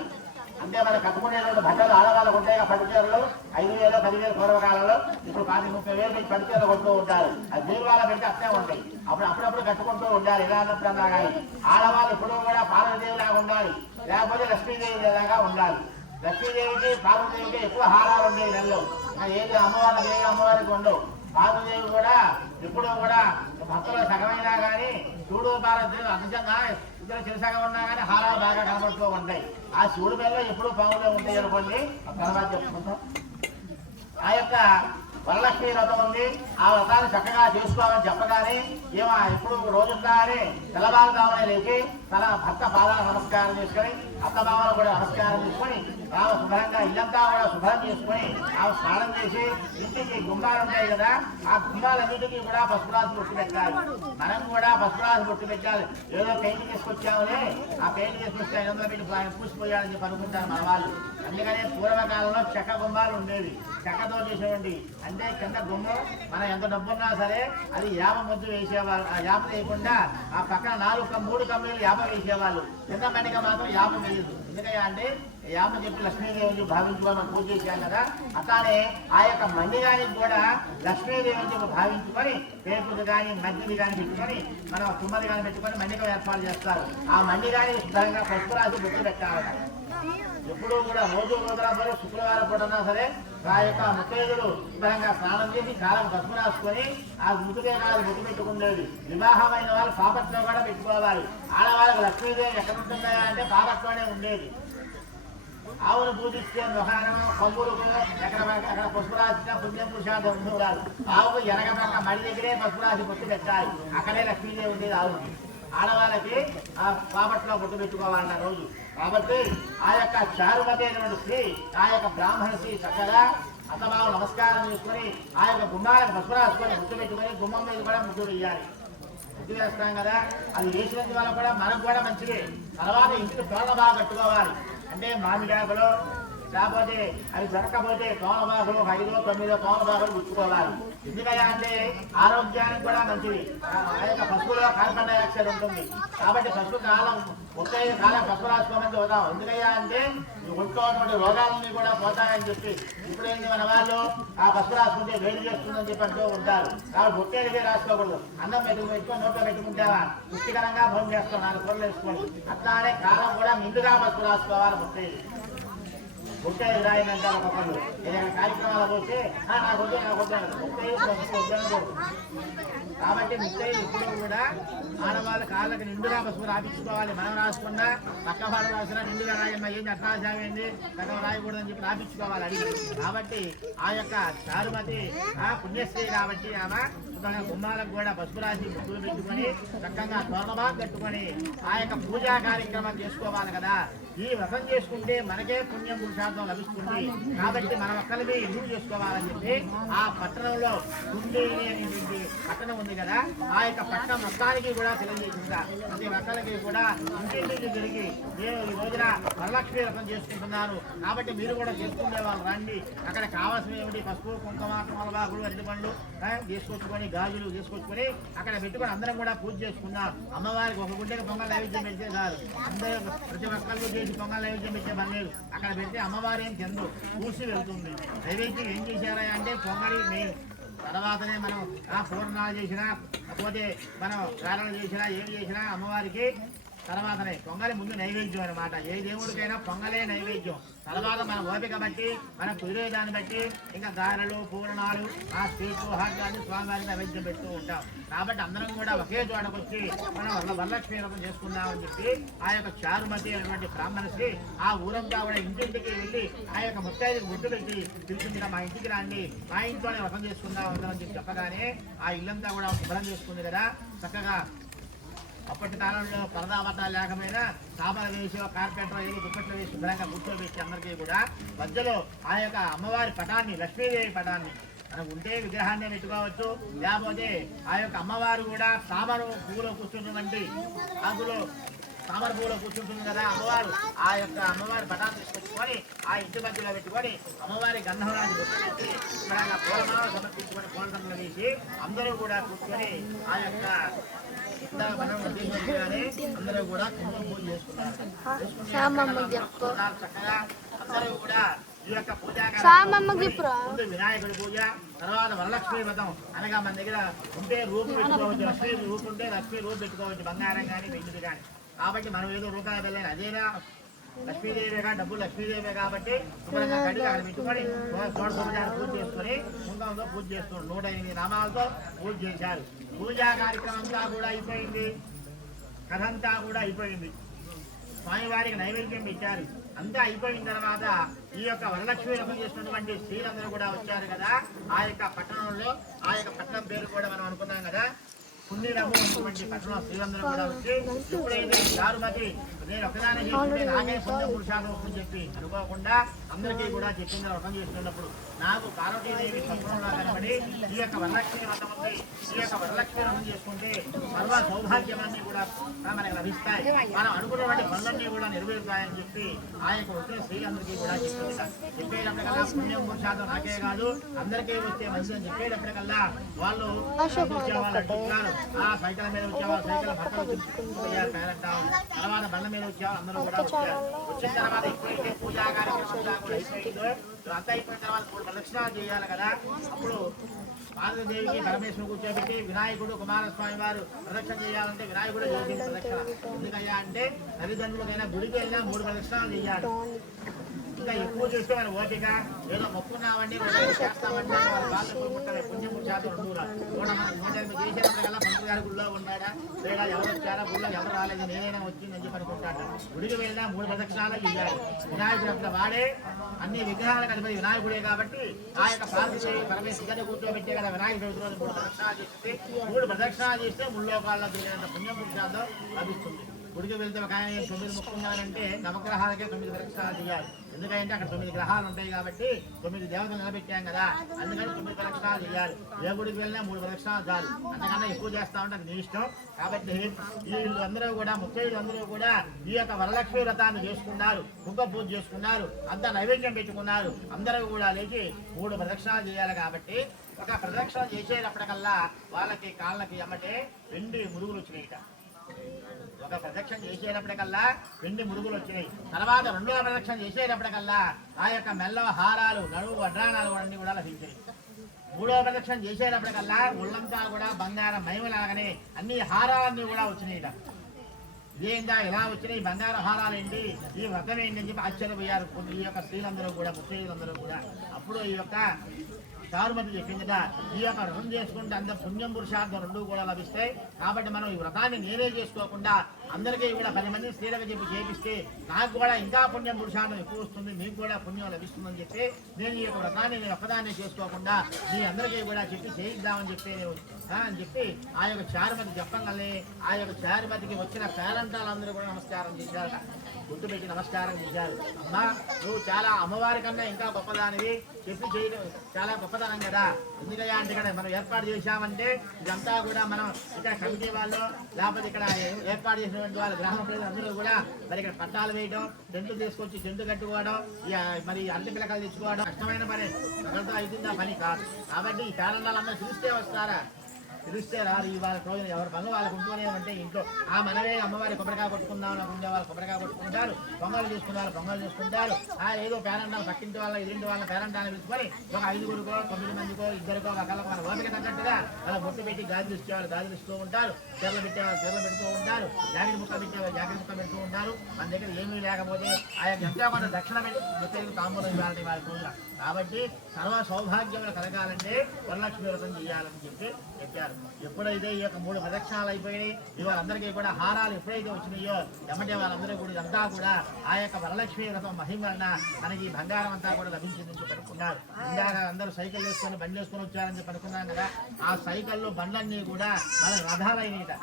అంటే మనం కట్టుకునేటువంటి బట్టలు ఆడవాళ్ళకు ఉంటాయి. పట్టు చీరలు 5,000 10,000 పూర్వకాలంలో, ఇప్పుడు 20,000 30,000 పట్టు చీరలు కొంటూ ఉంటారు. అది దీర్ఘాల పెడితే అట్లే ఉంటాయి. అప్పుడప్పుడు కట్టుకుంటూ ఉండాలి. ఇలా అన్నప్పుడన్నా కానీ ఆడవాళ్ళు ఇప్పుడు కూడా పార్వతీదేవి లాగా ఉండాలి, లేకపోతే లక్ష్మీదేవి లాగా ఉండాలి. లక్ష్మీదేవికి పార్వతీదేవికి ఎక్కువ హారాలు ఉండేవి నెలలో. ఏది అమ్మవారికి ఉండవు. పార్వదేవి కూడా ఎప్పుడూ కూడా భక్తులు సగమైనా కానీ శివుడు పార్వతీదేవి అందంగా ఇద్దరు చిరుసగం ఉన్నా కానీ హారాలు బాగా కనబడుతూ ఉంటాయి. ఆ శివుడి మీద ఎప్పుడూ పాములే ఉంటాయి అనుకోండి. తర్వాత చెప్పుకుంటాం. ఆ యొక్క వరలక్ష్మి వ్రతం ఉంది. ఆ వ్రతాన్ని చక్కగా చేసుకోవాలని చెప్పగానే ఏమో ఎప్పుడు రోజుంటానే తెల్లవారుదామని లేచి తన భర్త పాదాలకు నమస్కారం చేసుకొని అత్తమామలు కూడా నమస్కారం చేసుకొని ఆమె శుభ్రంగా ఇల్లంతా కూడా శుభ్రం చేసుకొని ఆమె స్నానం చేసి ఇంటికి గుమ్మాలు ఉంటాయి కదా, ఆ గుమ్మాలన్నింటికి కూడా పసుపురాసు బొట్టు పెట్టాలి. మనం కూడా పసుపురాసు బొట్టు పెట్టాలి. ఏదో పెయింట్ తీసుకొచ్చామని ఆ పెయింట్ తీసుకొచ్చి 500 పెట్టి పూసిపోయాలని చెప్పి అనుకుంటారు మన వాళ్ళు. అందుకనే పూర్వకాలంలో చెక్క గుమ్మాలు ఉండేవి. చెక్కతో చేసేవండి. అంటే కింద గుమ్మం మనం ఎంత డబ్బున్నా సరే అది యాప ముద్దు వేసేవాళ్ళు. ఆ యాప వేయకుండా ఆ పక్కన 3 కమ్మీలు యాప వేసేవాళ్ళు. కింద మట్టిగా మాత్రం యాప వేయదు. ఎందుకయ్యా అంటే యాప చెప్పి లక్ష్మీదేవిని భావించుకొని మనం పూజ చేశాం కదా, అట్లానే ఆ యొక్క మందిరానికి కూడా లక్ష్మీదేవిని చెప్పి భావించుకొని పేపుది కానీ మధ్యది కానీ పెట్టుకొని మనం తుమ్మది కానీ పెట్టుకొని మండిగా ఏర్పాటు చేస్తారు. ఆ మండిగాని శుభ్రంగా పసుపు రాసి బొట్టు పెట్టాలి. ఎప్పుడూ కూడా రోజు సరే శుక్రవారం పూటన్నా సరే ఆ యొక్క ముత్తైదులు శుభ్రంగా స్నానం చేసి కాలం పసుపు రాసుకొని ఆ ముతుకే కాదు బొట్టు పెట్టుకునేది. వివాహమైన వాళ్ళు పాపట్లో కూడా పెట్టుకోవాలి. ఆడవాళ్ళకి లక్ష్మీదేవి ఎక్కడ ఉంటుందా అంటే పాపట్లోనే ఉండేది. ఆవును పూజిస్తే మొహానం కొంగులు ఎక్కడ పసుపు రాసిన పుణ్యం పురుషార్థం ఉండాలి. ఆవుకు ఎనగబక్క మడి దగ్గరే పసుపు రాసి బొట్టు పెట్టాలి. అక్కడే లక్ష్మీదేవి ఉండేది ఆవుకి. ఆడవాళ్ళకి ఆ పాపట్లో బొట్టు పెట్టుకోవాలన్న రోజు. కాబట్టి ఆ యొక్క చారుమతి అయినటువంటి స్త్రీ ఆ యొక్క బ్రాహ్మణ స్త్రీ చక్కగా అత్తమావు నమస్కారం చేసుకొని ఆ యొక్క గుమ్మాలకు పసుపు రాసుకొని ముద్దు పెట్టుకొని గుమ్మం మీద కూడా ముద్దు వేయాలి. ముద్దు వేస్తాం కదా, అది వేసినందు వల్ల కూడా మనకు కూడా మంచిది. తర్వాత ఇంటికి తోట బాగా కట్టుకోవాలి. అంటే మామిడాకులు లేకపోతే అవి దొరకకపోతే తోమబాగులు 5 9 తోమబాగులు గుచ్చుకోవాలి. ఎందుకయ్యా అంటే ఆరోగ్యానికి కూడా మంచిది. ఆ యొక్క పసుపులో కార్బన్ డైఆక్సైడ్ ఉంటుంది. కాబట్టి పసుపు కాలం 35 కాలం పసుపు రాసుకోమని చూద్దాం. ఎందుకయ్యా అంటే ఒంట్లో రోగాలన్నీ కూడా పోతాయని చెప్పి ఇప్పుడేంటి మన వాళ్ళు ఆ పసుపు రాసుకుంటే వేడి చేస్తుందని చెప్పి అంటూ ఉంటారు. కాబట్టి ఒట్టేదిగే రాసుకోకూడదు. అన్నం పెట్టుకొని నోట్లో పెట్టుకుంటావా పుష్టికరంగా భోజనం చేస్తాం, 4 కూరలు వేసుకోండి. అట్లానే కాలం కూడా నిండుగా పసుపు రాసుకోవాలి. ముత్తైదు రాయిందంటారు ఒక్కొక్కరు. ఏదైనా కార్యక్రమాలు పోతే నాకు వద్దాను కాబట్టి ముత్తైదు ఎప్పుడూ కూడా ఆడవాళ్ళ కాళ్ళకి నిండుగా పసుపు రాపించుకోవాలి. మనం రాసుకున్నా పక్క వాళ్ళు రాసినా నిండుగా రాయమ్మా ఏంటి అట్లా రాసామేంటి సగం రాయకూడదని చెప్పి రాపించుకోవాలి అడిగి. కాబట్టి ఆ యొక్క చారుమతి ఆ పుణ్యశ్రీ కాబట్టి ఆమె గుమ్మాలకు కూడా పసుపు రాసి ముగ్గులు పెట్టుకొని చక్కగా తోరణమా కట్టుకొని ఆ యొక్క పూజా కార్యక్రమం చేసుకోవాలి కదా. ఈ వ్రతం చేసుకుంటే మనకే పుణ్యం పురుషార్థం లభిస్తుంది. కాబట్టి మనం ఒక్కరిని ఇల్లు చేసుకోవాలని చెప్పి ఆ పట్టణంలో కుండేని అనేటువంటి పట్టణం ఉంది కదా, ఆ యొక్క పట్టణం మొత్తానికి కూడా తెలియజేసిందా. ప్రతి ఒక్కరికి కూడా ఇంటింటికి తిరిగి నేను ఈ రోజున వరలక్ష్మి వ్రతం చేసుకుంటున్నాను కాబట్టి మీరు కూడా చేసుకునే వాళ్ళు రండి. అక్కడ కావాల్సిన ఏమిటి పసుపు కుంకుమ తమలపాకులు అరటి పండ్లు తీసుకొచ్చుకొని గాజులు తీసుకొచ్చుకొని అక్కడ పెట్టుకొని అందరం కూడా పూజ చేసుకుందాం. అమ్మవారికి ఒక గుండెకి పొంగల్ నైవేద్యం పెడితే కాదు, అందరూ ప్రతి ఒక్కళ్ళు చేసి పొంగల్ నైవేద్యం పెట్టే పని లేదు. అక్కడ పెడితే అమ్మవారు ఏం చెందు పూసి వెళ్తుంది. నైవేద్యం ఏం చేశారా అంటే పొంగలి మెయిన్. తర్వాతనే మనం పూర్ణాలు చేసినా లేకపోతే మనం గారెలు చేసినా ఏమి చేసినా అమ్మవారికి తర్వాతనే పొంగలి ముందు నైవేద్యం అనమాట. ఏ దేవుడికైనా పొంగలే నైవేద్యం. తర్వాత మన ఓపిక బట్టి మనం కుదిరే దాన్ని బట్టి ఇంకా గారెలు పూర్ణాలు ఆ స్వీట్లు హాట్లన్నీ స్వామివారికి నైవేద్యం పెడుతూ ఉంటాం. కాబట్టి అందరం కూడా ఒకే చోటకు వచ్చి మనం వరలక్ష్మి వ్రతం చేసుకుందామని చెప్పి ఆ యొక్క చారుమతి అనేటువంటి బ్రాహ్మణశ్రీ ఆ ఊరంతా కూడా ఇంటింటికి వెళ్ళి ఆ యొక్క ముత్తైదుకి ముద్దు పెట్టి పిలిచిందిగా మా ఇంటికి రండి, మా ఇంట్లోనే వ్రతం చేసుకుందాం అందరం చెప్పి చెప్పగానే ఆ ఇల్లంతా కూడా శుభ్రం చేసుకుంది కదా. చక్కగా అప్పటి కాలంలో పరదాబట్టాలు లేకపోయినా సాపలు వేసి కార్పెంటర్ ఏదో దుప్పట్లు వేసి శుభ్రంగా కూర్చోబెట్టి అందరికీ కూడా మధ్యలో ఆ యొక్క అమ్మవారి పటాన్ని లక్ష్మీదేవి పటాన్ని మనకు ఉంటే విగ్రహాన్ని పెట్టుకోవచ్చు. లేకపోతే ఆ యొక్క అమ్మవారు కూడా తామర పువ్వులో కూర్చున్నటువంటి అందులో తామర పువ్వులో కూర్చుంటుంది కదా అమ్మవారు. ఆ యొక్క అమ్మవారి పటాన్ని తీసుకొచ్చుకొని ఆ ఇంటి మధ్యలో పెట్టుకొని అమ్మవారి గంధంలాంటి పెట్టి శుభ్రంగా పూలమాల సమర్పించుకొని పూలదండలు వేసి అందరూ కూడా కూర్చొని ఆ యొక్క అందరూ కూడా పూజ చేసుకున్నారు. చక్కగా అందరూ కూడా ఈ యొక్క పూజా ముందు వినాయకుడి పూజ, తర్వాత వరలక్ష్మి వ్రతం అనగా మన దగ్గర ఉంటే రూపు పెట్టుకోవచ్చు. లక్ష్మీ రూపు ఉంటే లక్ష్మీ రూపు పెట్టుకోవచ్చు, బంగారం కానీ వెండిది కానీ. కాబట్టి మనం ఏదో రూపాయి వెళ్ళాలి అదేనా లక్ష్మీదేవిగా డబ్బు లక్ష్మీదేవే కాబట్టి శుభ్రంగా కడిగి అక్కడ పెట్టుకొని షోడశోపచారం పూజ చేసుకొని కుంకుమంతో పూజ చేస్తున్నారు. 108 నామాలతో పూజ చేశారు. పూజా కార్యక్రమం అంతా కూడా అయిపోయింది. కథ అంతా కూడా అయిపోయింది. స్వామివారికి నైవేద్యం పెట్టారు. అంతా అయిపోయిన తర్వాత ఈ యొక్క వరలక్ష్మి వ్రతం చేసినటువంటి స్త్రీలందరూ కూడా వచ్చారు కదా. ఆ యొక్క పట్టణంలో ఆ యొక్క పట్టణం పేరు కూడా మనం అనుకున్నాం కదా, పుణ్యరము ఉన్నటువంటి పట్టణం స్త్రీలందరూ కూడా వచ్చి ఎప్పుడైతే దారుమతి నేను ఒకదానే చేసుకుంటే నాకే పుణ్య పురుషాలు వస్తుందని చెప్పి అనుకోకుండా అందరికీ కూడా చెప్పింది. వ్రతం చేస్తున్నప్పుడు నాకు పార్వతీదేవి స్వప్నంలో కనబడి ఈ యొక్క వరలక్ష్మి వ్రతం ఉంది, ఈ యొక్క వరలక్ష్మి వ్రతం చేసుకుంటే సర్వ సౌభాగ్యమన్నీ కూడా మనకు లభిస్తాయి, మనం అనుకున్నటువంటి పనులన్నీ కూడా నెరవేరుతాయని చెప్పి ఆ యొక్క వచ్చిన స్త్రీలందరికీ కూడా చెప్తుంది. చెప్పేటప్పటికల్లా పుణ్యం పురుషార్థం నాకే కాదు అందరికీ వస్తే మంచిది అని చెప్పేటప్పటికల్లా వాళ్ళు వచ్చేవాళ్ళు అంటున్నారు. ఆ సైకిల్ మీద వచ్చేవాళ్ళు సైకిల్ భర్తలు తిప్పుకుపోయారు పేరంటారు. తర్వాత బండ్ల మీద వచ్చేవాళ్ళు అందరూ కూడా వచ్చారు. వచ్చిన తర్వాత ఎప్పుడైతే పూజా కార్యక్రమం కూడా అయిపోయిందో అంతా అయిపోయిన తర్వాత 3 ప్రదక్షిణాలు చేయాలి కదా. అప్పుడు పార్వతీదేవికి పరమేశ్వరు కూర్చోబెట్టి వినాయకుడు కుమారస్వామి వారు ప్రదక్షిణ చేయాలంటే వినాయకుడు చేసిన ప్రదక్షిణ ఎందుకయ్యా అంటే తల్లిదండ్రులకైనా గుడికి వెళ్ళినా 3 ప్రదక్షిణాలు చేయాలి. ఇంకా ఎక్కువ చేస్తే మన ఓపిక ఏదో మొక్కున్నామండి చేస్తామంటే పుణ్యం శాతం 108 చేసేటప్పటికల్లా పంతులు గారి గుళ్ళో ఉన్నాడా లేదా ఎవరు వచ్చారా గుళ్ళో ఎవరు రాలేదు నేనైనా వచ్చిందని చెప్పి అనుకుంటాడు. గుడికి వెళ్ళినా 3 ప్రదక్షిణాలు చేయాలి. వినాయకుడు వాడే అన్ని విగ్రహాలకు అధిపతి వినాయకుడే కాబట్టి ఆ యొక్క పార్వతీదేవి పరమేశ్వరుని కూర్చోబెట్టే కదా వినాయకుడు 3 ప్రదక్షిణాలు చేస్తే 3 ప్రదక్షిణాలు చేస్తే ముల్లోకాల్లో తిరిగినంత పుణ్యం పురుషార్థం లభిస్తుంది. గుడికి వెళ్తే ఒక ఆయన 9 మొక్కున్నారంటే నవగ్రహాలకే 9 ప్రదక్షిణాలు చేయాలి. ఎందుకంటే అక్కడ 9 గ్రహాలు ఉంటాయి కాబట్టి 9 దేవతలు నిలబెట్టాం కదా, అందుకని 9 ప్రదక్షిణాలు చేయాలి. ఏ గుడికి వెళ్ళినా 3 ప్రదక్షిణాలు చాలు, అంతకన్నా ఎక్కువ చేస్తా ఉంటే అది నీ ఇష్టం. కాబట్టి వీళ్ళందరూ కూడా ముత్తైదులందరూ కూడా ఈ యొక్క వరలక్ష్మి వ్రతాన్ని చేసుకున్నారు, కుంకుమ పూజ చేసుకున్నారు, అంతా నైవేద్యం పెట్టుకున్నారు. అందరూ కూడా లేచి 3 ప్రదక్షిణాలు చేయాలి. కాబట్టి ఒక ప్రదక్షిణ చేసేటప్పటికల్లా వాళ్ళకి కాళ్ళకి ఎమ్మటే 2 మురుగులు వచ్చినాయిట. ఒక ప్రదక్షిణ చేసేటప్పటికల్లా 2 మురుగులు వచ్చినాయి. తర్వాత 2వ ప్రదక్షిణ చేసేటప్పటికల్లా ఆ యొక్క మెల్ల హారాలు నడువు వడ్రాణాలు అన్నీ కూడా లభించాయి. 3వ ప్రదక్షిణ చేసేటప్పటికల్లా ఒళ్ళంతా కూడా బంగారం మహిమలాగానే అన్ని హారాలన్నీ కూడా వచ్చినాయిట. ఇదేందా ఇలా వచ్చినాయి బంగారు హారాలు ఏంటి, ఈ వ్రతం ఏంటి అని చెప్పి ఆశ్చర్యపోయారు ఈ యొక్క స్త్రీలందరూ కూడా ముత్తైదులందరూ కూడా. అప్పుడు ఈ యొక్క చారుమతి చెప్పిందిట ఈ యొక్క వ్రతం చేసుకుంటే అంత పుణ్యం పురుషార్థం 2 కూడా లభిస్తాయి. కాబట్టి మనం ఈ వ్రతాన్ని నేనే చేసుకోకుండా అందరికీ కూడా 10 మంది స్త్రీలకు చెప్పి చేపిస్తే నాకు కూడా ఇంకా పుణ్యం పురుషార్థం ఎక్కువ వస్తుంది, మీకు కూడా పుణ్యం లభిస్తుందని చెప్పి నేను ఈ యొక్క వ్రతాన్ని నేను ఒక్కదాన్ని చేసుకోకుండా మీ అందరికీ కూడా చెప్పి చేయిద్దామని చెప్పి అని చెప్పి ఆ యొక్క చారుమతి చెప్పగానే ఆ యొక్క చారుమతికి వచ్చిన పేరంటాలందరూ కూడా నమస్కారం చేశారు, గుర్తుపెట్టి నమస్కారం చేశారు. అమ్మా నువ్వు చాలా అమ్మవారి కన్నా ఇంకా గొప్పదానివి, చెప్పి చేయడం చాలా గొప్పతనం కదా. ఎందుకయ్యా అంటే ఇక్కడ మనం ఏర్పాటు చేశామంటే ఇదంతా కూడా మనం ఇక్కడ కమిటీ వాళ్ళు లేకపోతే ఇక్కడ ఏర్పాటు చేసినటువంటి వాళ్ళు గ్రామ ప్రజలు అందరూ కూడా మరి ఇక్కడ పట్టాలు వేయడం, టెంట్లు తీసుకొచ్చి టెంటు కట్టుకోవడం, మరి అరటి పిల్లకలు తెచ్చుకోవడం కష్టమైన పని, ఒకరితో అవుతుందా పని కాదు. కాబట్టి ఈ కారణాలందరూ చూస్తే వస్తారా, పిలిస్తే రారు. వాళ్ళ రోజున ఎవరి పనులు వాళ్ళకు ఉంటూనే ఉంటే ఇంట్లో ఆ మనమే అమ్మవారి కొబ్బరికాయ కొట్టుకుందాం అనుకుంటే వాళ్ళు కొబ్బరికాయ కొట్టుకుంటారు, పొంగలు చేసుకుంటారు, పొంగలు చేసుకుంటారు. ఏదో పేరంటాలు పక్కింటి వాళ్ళ ఎదురింటి వాళ్ళ పేరంటాలు పిలుచుకొని ఒక 5గురికో 9 మందికో 2కో ఒకళ్ళకు మన ఓపిక తగ్గట్టుగా వాళ్ళ బొట్టు పెట్టి గాజులు ఇచ్చేవాళ్ళు గాజులు ఇస్తూ ఉంటారు, చీరలు పెట్టేవాళ్ళు చీరలు పెడుతూ ఉంటారు, జాకెట్ ముక్క పెట్టేవాళ్ళు జాకెట్ ముక్క పెడుతూ ఉంటారు. మన దగ్గర ఏమీ లేకపోతే ఆ యొక్క ఎంతో కొంత దక్షిణ పెట్టి తాంబూలం ఇవ్వాలి వాళ్ళ పూజ. కాబట్టి సర్వ సౌభాగ్యములు కలగాలంటే వరలక్ష్మి వ్రతం చేయాలని చెప్పి చెప్పారు. ఎప్పుడైతే ఈ యొక్క 3 ప్రదక్షిణాలు అయిపోయినాయి, వాళ్ళందరికీ కూడా హారాలు ఎప్పుడైతే వచ్చినాయో ఎమ్మటే వాళ్ళందరూ కూడా ఇదంతా కూడా ఆ యొక్క వరలక్ష్మి వ్రతం మహిమ వలన మనకి బంగారం అంతా కూడా లభించిందని చెప్పి అనుకున్నారు. ఇందాక అందరూ సైకిల్ వేసుకొని బండి వేసుకొని వచ్చారని చెప్పి అనుకున్నాం కదా, ఆ సైకిళ్ళు బండ్లన్నీ కూడా వాళ్ళకి రథాలైనట.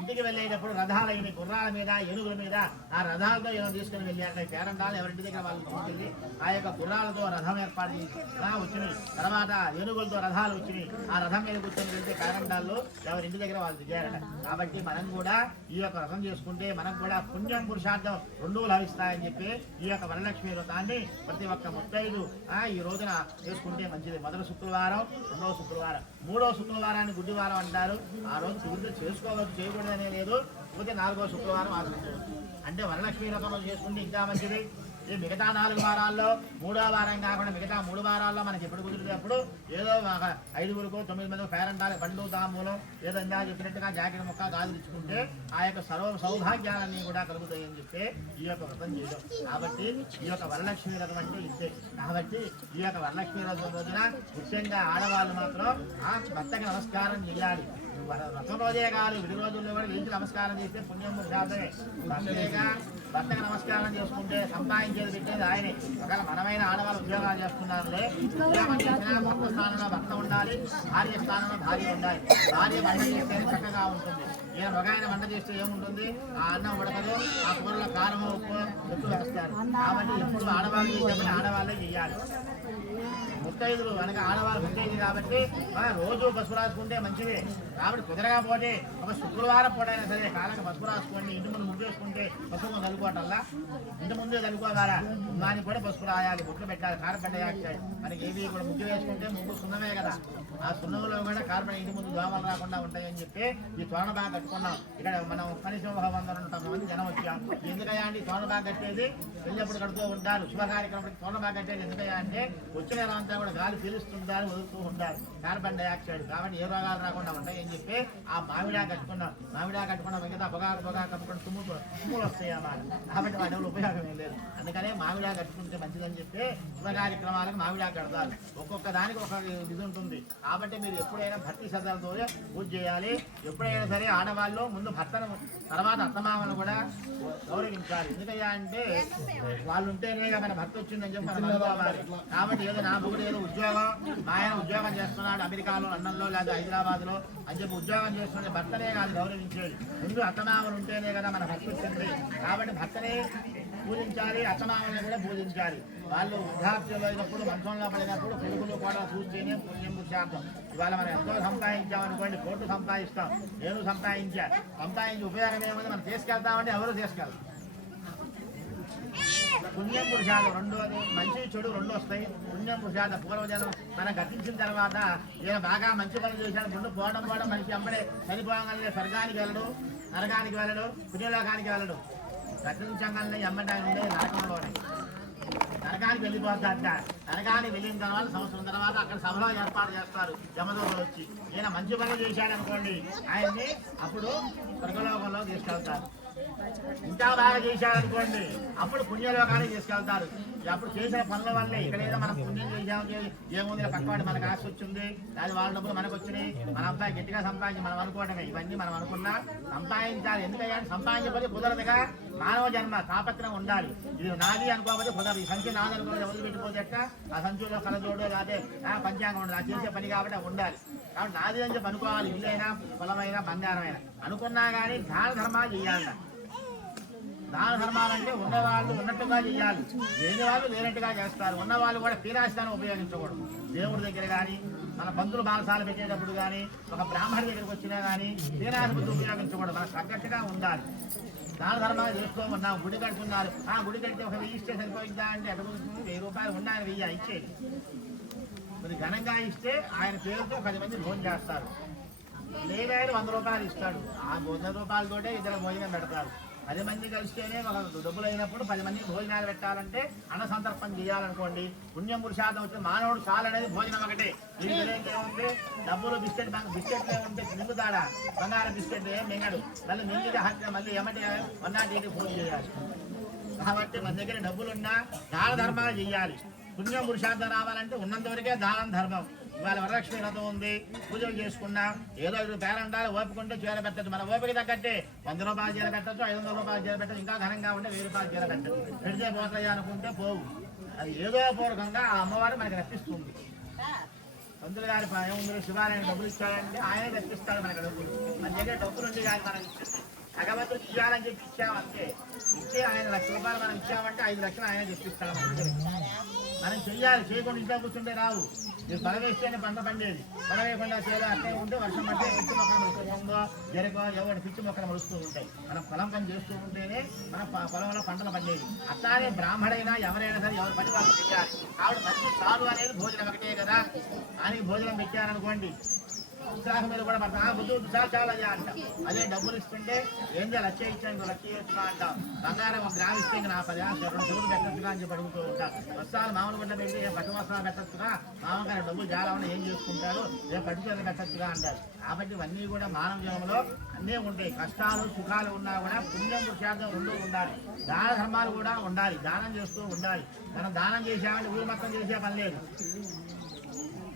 ఇంటికి వెళ్ళేటప్పుడు రథాలైన గుర్రాల మీద ఏనుగుల మీద ఆ రథాలతో ఏదో తీసుకుని వెళ్ళారు. పేరంటాలు ఎవరింటి దగ్గర వాళ్ళు తీసుకెళ్ళి ఆ యొక్క గుర్రాలతో రథం ఏర్పాటు చేసి వచ్చినాయి. తర్వాత ఏనుగులతో రథాలు వచ్చినాయి. ఆ రథం మీద కూర్చొని వెళ్తే పేరంటాల్లో ఎవరింటి దగ్గర వాళ్ళు దిగారట. కాబట్టి మనం కూడా ఈ యొక్క రథం చేసుకుంటే మనకు కూడా పుణ్యం పురుషార్థం 2 లభిస్తాయని చెప్పి ఈ యొక్క వరలక్ష్మి వ్రతాన్ని ప్రతి ఒక్క ముత్తైదు ఈ రోజున చేసుకుంటే మంచిది. మొదటి శుక్రవారం, 2వ శుక్రవారం, 3వ శుక్రవారాన్ని గుడ్డివారం అంటారు. ఆ రోజు కుదిరితే చేసుకోవచ్చు, చేయకూడదనే లేదు. పోతే 4వ శుక్రవారం ఆచరించవచ్చు. అంటే వరలక్ష్మి వ్రతం చేసుకుంటే ఇంకా మంచిది. ఈ మిగతా 4 వారాల్లో 3వ వారం కాకుండా మిగతా 3 వారాల్లో మనకి ఎప్పుడు కుదిరితే అప్పుడు ఏదో 5గురికో 9 మంది పేరెంటాలు బండు తాంబూలం ఏదో ఇందా చెప్పినట్టుగా జాకెట్ ముక్క గాజులు ఇచ్చుకుంటే ఆ యొక్క సర్వ సౌభాగ్యాలన్నీ కూడా కలుగుతాయని చెప్పి ఈ యొక్క వ్రతం చేయడం. కాబట్టి ఈ యొక్క వరలక్ష్మి వ్రతం అంటే ఇదే. కాబట్టి ఈ యొక్క వరలక్ష్మి వ్రతం రోజున ముఖ్యంగా ఆడవాళ్ళు మాత్రం ఆ భర్తకి నమస్కారం చేయాలి. వ్రతం రోజే కాదు, విడి రోజుల్లో కూడా లేచి నమస్కారం చేస్తే పుణ్యం కాదే. భర్తకి నమస్కారం చేసుకుంటే సంపాదించేది పెట్టేది ఆయనే. ఒకవేళ మనమైన ఆడవాళ్ళు ఉద్యోగాలు చేస్తున్నారులే, ఉద్యోగం చేసినా భర్త స్థానంలో భర్త ఉండాలి, భార్య స్థానంలో భార్య ఉండాలి. భార్య వంట చేస్తే చక్కగా ఉంటుంది. ఈయన ఒక ఆయన వంట చేస్తే ఏముంటుంది, ఆ అన్నం ఉడకదు, ఆ కూరలో కారం ఉప్పు ఎక్కువ వేస్తారు. కాబట్టి ఎప్పుడు ఆడవాళ్ళు చేసే ఆడవాళ్ళే చేయాలి. ముత్తైదులు అనక ఆడవాళ్ళు ముత్తైదు కాబట్టి రోజు పసుపు రాసుకుంటే మంచిదే. కాబట్టి కుదరకపోతే ఒక శుక్రవారం పూటైనా సరే కాళ్ళకి పసుపు రాసుకోండి. ఇంటి ముందు ముగ్గు వేసుకుంటే పసుపు చదువుకోవటంలా ఇంటి ముందే చదువుకోవాలా. దానికి కూడా పసుపు రాయాలి, బొట్లు పెట్టాలి, కార్పెట్ వేయాలి. మనకి ఏవి కూడా ముగ్గు వేసుకుంటే ముగ్గు సున్నమే కదా, ఆ సున్నంలో కూడా కార్పెట్ ఇంటి ముందు దోమలు రాకుండా ఉంటాయని చెప్పి ఈ తోరణ బాగా కట్టుకున్నాం. ఇక్కడ మనం కనీసం 100 మంది జనం వచ్చాం. ఎందుకయ్యా అంటే తోరణ బాగా కట్టేది పెళ్ళప్పుడు కడుతూ ఉంటారు. శుభ కార్యక్రమం తోరణ బాగా కట్టేది ఎందుకయ్యా అంటే వచ్చిన అంతా కూడా గాలి పీలుస్తుంటారు, వదులుతూ ఉంటారు కార్బన్ డైఆక్సైడ్. కాబట్టి ఏ రోగాలు రాకుండా ఉంటాయని చెప్పి ఆ మామిడా కట్టుకున్నాం. మామిడా కట్టుకున్న మిగతా పొగాకు కట్టుకుని తుమ్ములు వస్తాయి అన్నమాట. కాబట్టి వాటి వల్ల ఉపయోగం ఏం లేదు. అందుకనే మామిడా కట్టుకుంటే మంచిదని చెప్పి శుభ కార్యక్రమాలకు మామిడా కడతారు. ఒక్కొక్క దానికి ఒక ఇది ఉంటుంది. కాబట్టి మీరు ఎప్పుడైనా భక్తి శ్రద్ధలతో పూజ చేయాలి. ఎప్పుడైనా సరే ఆడవాళ్ళు ముందు భర్తను తర్వాత అత్తమామను కూడా గౌరవించాలి. ఎందుకయ్యా అంటే వాళ్ళు ఉంటేనే మన భర్త వచ్చిందని చెప్పి మనం అనుకోవాలి. కాబట్టి ఏదో నా మొగుడు ఏదో ఉద్యోగం, మా ఆయన ఉద్యోగం చేస్తున్నాడు అమెరికాలో, లండన్లో లేదా హైదరాబాద్లో అని చెప్పి ఉద్యోగం చేస్తుంటే భర్తనే కాదు గౌరవించేది. ముందు అత్తమామలు ఉంటేనే కదా మన భర్త వచ్చింది. కాబట్టి భర్తనే పూజించాలి, అత్తమామల్ని కూడా పూజించాలి. వాళ్ళు వృద్ధాప్యంలో అయినప్పుడు, మంచంలో పడినప్పుడు కొడుకులు కూడా చూస్తేనే పుణ్యం పురుషార్థం. ఇవాళ మనం ఎంతో సంపాదించామనుకోండి, కోట్లు సంపాదిస్తాం. నేను సంపాదించి ఉపయోగం ఏముంది, మనం తీసుకెళ్తామంటే ఎవరు తీసుకెళ్తాం. పుణ్యం పురుషాలు రెండోది, మంచి చెడు రెండు వస్తాయి. పుణ్యం పురుషాలు పూర్వజనం మనం గతించిన తర్వాత ఈయన బాగా మంచి పనులు చేశాడు, ముందు పోవడం మనిషి అమ్మడే చనిపోగానే స్వర్గానికి వెళ్ళడు, నరకానికి వెళ్ళడు, పుణ్యలోకానికి వెళ్ళడు. గతించగానే ఎమ్మటే ఉండే నరకంలోనే నరకానికి వెళ్ళిపోతాడ. నరకానికి వెళ్ళిన తర్వాత సంవత్సరం తర్వాత అక్కడ సభలో ఏర్పాటు చేస్తారు యమదూతలు వచ్చి. ఈయన మంచి పనులు చేశాడనుకోండి, ఆయన్ని అప్పుడు స్వర్గలోకంలో తీసుకెళ్తారు. ఇంకా బాగా చేశాడనుకోండి అప్పుడు పుణ్యలోకానికి తీసుకెళ్తారు. అప్పుడు చేసిన పనుల వల్లే ఇక్కడ ఏదో మనం పుణ్యం చేసాము, ఏముంది పక్కవాడి మనకు ఆశ వచ్చింది, అది వాళ్ళ డబ్బులు మనకు వచ్చినాయి, మన అబ్బాయి గట్టిగా సంపాదించి మనం అనుకోవటమే. ఇవన్నీ మనం అనుకున్నా సంపాదించాలి. ఎందుకంటే సంపాదించకపోతే కుదరదుగా. మానవ జన్మ తాపత్రం ఉండాలి. ఇది నాది అనుకోకపోతే కుదరదు. ఈ సంఖ్య నాది అనుకోకపోతే ఎవరు పెట్టిపోతేట ఆ సంఖ్యలో కలజోడు లేకపోతే పంచాంగం ఉండదు. అది చేసే పని కాబట్టి ఉండాలి. కాబట్టి నాది అని చెప్పి అనుకోవాలి. ఇల్లైనా పొలమైనా బంగారమైనా అనుకున్నా కానీ దాన ధర్మాలు చేయాలి. దాన ధర్మాలంటే ఉన్నవాళ్ళు ఉన్నట్టుగా చేయాలి, లేని వాళ్ళు లేనట్టుగా చేస్తారు. ఉన్నవాళ్ళు కూడా పీరాస్తాన్ని ఉపయోగించకూడదు. దేవుడి దగ్గర కానీ, మన బంధువులు బాలసాలు పెట్టేటప్పుడు కానీ, ఒక బ్రాహ్మణి దగ్గరికి వచ్చినా కానీ పీరాశ బుద్ధి ఉపయోగించకూడదు. మనకు తగ్గట్టుగా ఉండాలి. దాన ధర్మాలు చేస్తూ ఉన్నాం. గుడి కట్టుకున్నారు, ఆ గుడి కడితే ఒక 1000 ఇస్తే సరిపోయిందా అంటే అటు 1000 రూపాయలు ఉండాలి, 1000 ఇచ్చేది. మరి ఘనంగా ఇస్తే ఆయన పేరుతో 10 మంది భోజనం చేస్తారు. లేదాయని 100 రూపాయలు ఇస్తాడు. ఆ 100 రూపాయలతోటే ఇద్దరు భోజనం పెడతారు. 10 మంది కలిస్తేనే ఒక డబ్బులు అయినప్పుడు 10 మందికి భోజనాలు పెట్టాలంటే అన్న సంతర్పణ చేయాలనుకోండి. పుణ్యం పురుషార్థం వచ్చి మానవుడు చాలు అనేది భోజనం ఒకటే. దీనికి ఏముంది, డబ్బులు బిస్కెట్లే ఉంటే మింగుతాడా, బంగారం బిస్కెట్ ఏం మింగడు. మళ్ళీ మింగితే మళ్ళీ ఎమ్మటి 108 ఫోన్ చేయాలి. కాబట్టి మన దగ్గర డబ్బులున్నా దాన ధర్మాలు చేయాలి. పుణ్యం పురుషార్థం రావాలంటే ఉన్నంత వరకే దానం ధర్మం. ఇవాళ వరలక్ష్మి వ్రతం ఉంది, పూజలు చేసుకున్నా ఏదో 5 పేరంటారు, ఓపుకుంటే చీర పెట్టచ్చు. మన ఓపిక తగ్గట్టే 100 రూపాయలు చీర పెట్టచ్చు, 500 రూపాయలు చీర పెట్టచ్చు. ఇంకా ఘనంగా ఉంటే 1000 రూపాయలు చీర పెట్టచ్చు. పెడితే పోతాయి అనుకుంటే పోవు. అది ఏదో పూర్వకంగా ఆ అమ్మవారు మనకి రప్పిస్తుంది. పంతులు గారి ఏముంది, శివాలయం డబ్బులు ఇచ్చాడంటే ఆయనే రప్పిస్తాడు మనకి డబ్బులు. మన దగ్గర డబ్బులు ఉండి కానీ మనం ఇచ్చింది భగవంతుడు ఇవ్వాలని చెప్పి ఇచ్చామంటే, ఇచ్చే ఆయన 1,00,000 రూపాయలు మనం ఇచ్చామంటే 5 లక్షలు ఆయన తెప్పిస్తాడు. మనం చెయ్యాలి, చేయకుండా ఇంట్లో కూర్చుంటే రావు. మీరు బల వేస్తేనే పంట పండేది. బల వేయకుండా చేయాలి. అట్లే ఉంటే వర్షం పడితే పిచ్చి మొక్కలు మొలుస్తుందో జరగో ఎవరి పిచ్చి మొక్కలు మొలుస్తూ ఉంటాయి. మనం పొలం పని చేస్తూ ఉంటేనే మన పొలంలో పంటలు పండేది. అట్లానే బ్రాహ్మడైనా ఎవరైనా సరే ఎవరి పని వాళ్ళు చెయ్యాలి. ఆవిడ మంచి చాలు అనేది భోజనం ఒకటే కదా. ఆయనకి భోజనం పెట్టారనుకోండి, ఉత్సాహం మీద కూడా మన బుద్ధి చాలా అంట. అదే డబ్బులు ఇస్తుంటే ఏందో లక్ష ఇచ్చాను లక్ష ఇస్తున్నా అంటాం. బంగారం ఒక గ్రామ్ ఇస్తే నా 10 2 చెవులు పెట్టచ్చుగా అని చెప్పి అడుగుతూ ఉంటాం. వస్త్రాలు మామూలు గుడ్డ పెట్టి పట్టు వస్త్రాలు పెట్టచ్చుగా, మామూలుగా డబ్బులు చాలా ఉన్నాయి ఏం చేసుకుంటారు, రేపు పట్టు చీరలు పెట్టచ్చుగా అంటారు. కాబట్టి ఇవన్నీ కూడా మానవ జీవనంలో అన్నీ ఉంటాయి. కష్టాలు సుఖాలు ఉన్నా కూడా పుణ్యం పురుషార్థం రెండు ఉండాలి. దాన ధర్మాలు కూడా ఉండాలి, దానం చేస్తూ ఉండాలి. మనం దానం చేసామంటే ఊరు మొత్తం చేసే పని లేదు.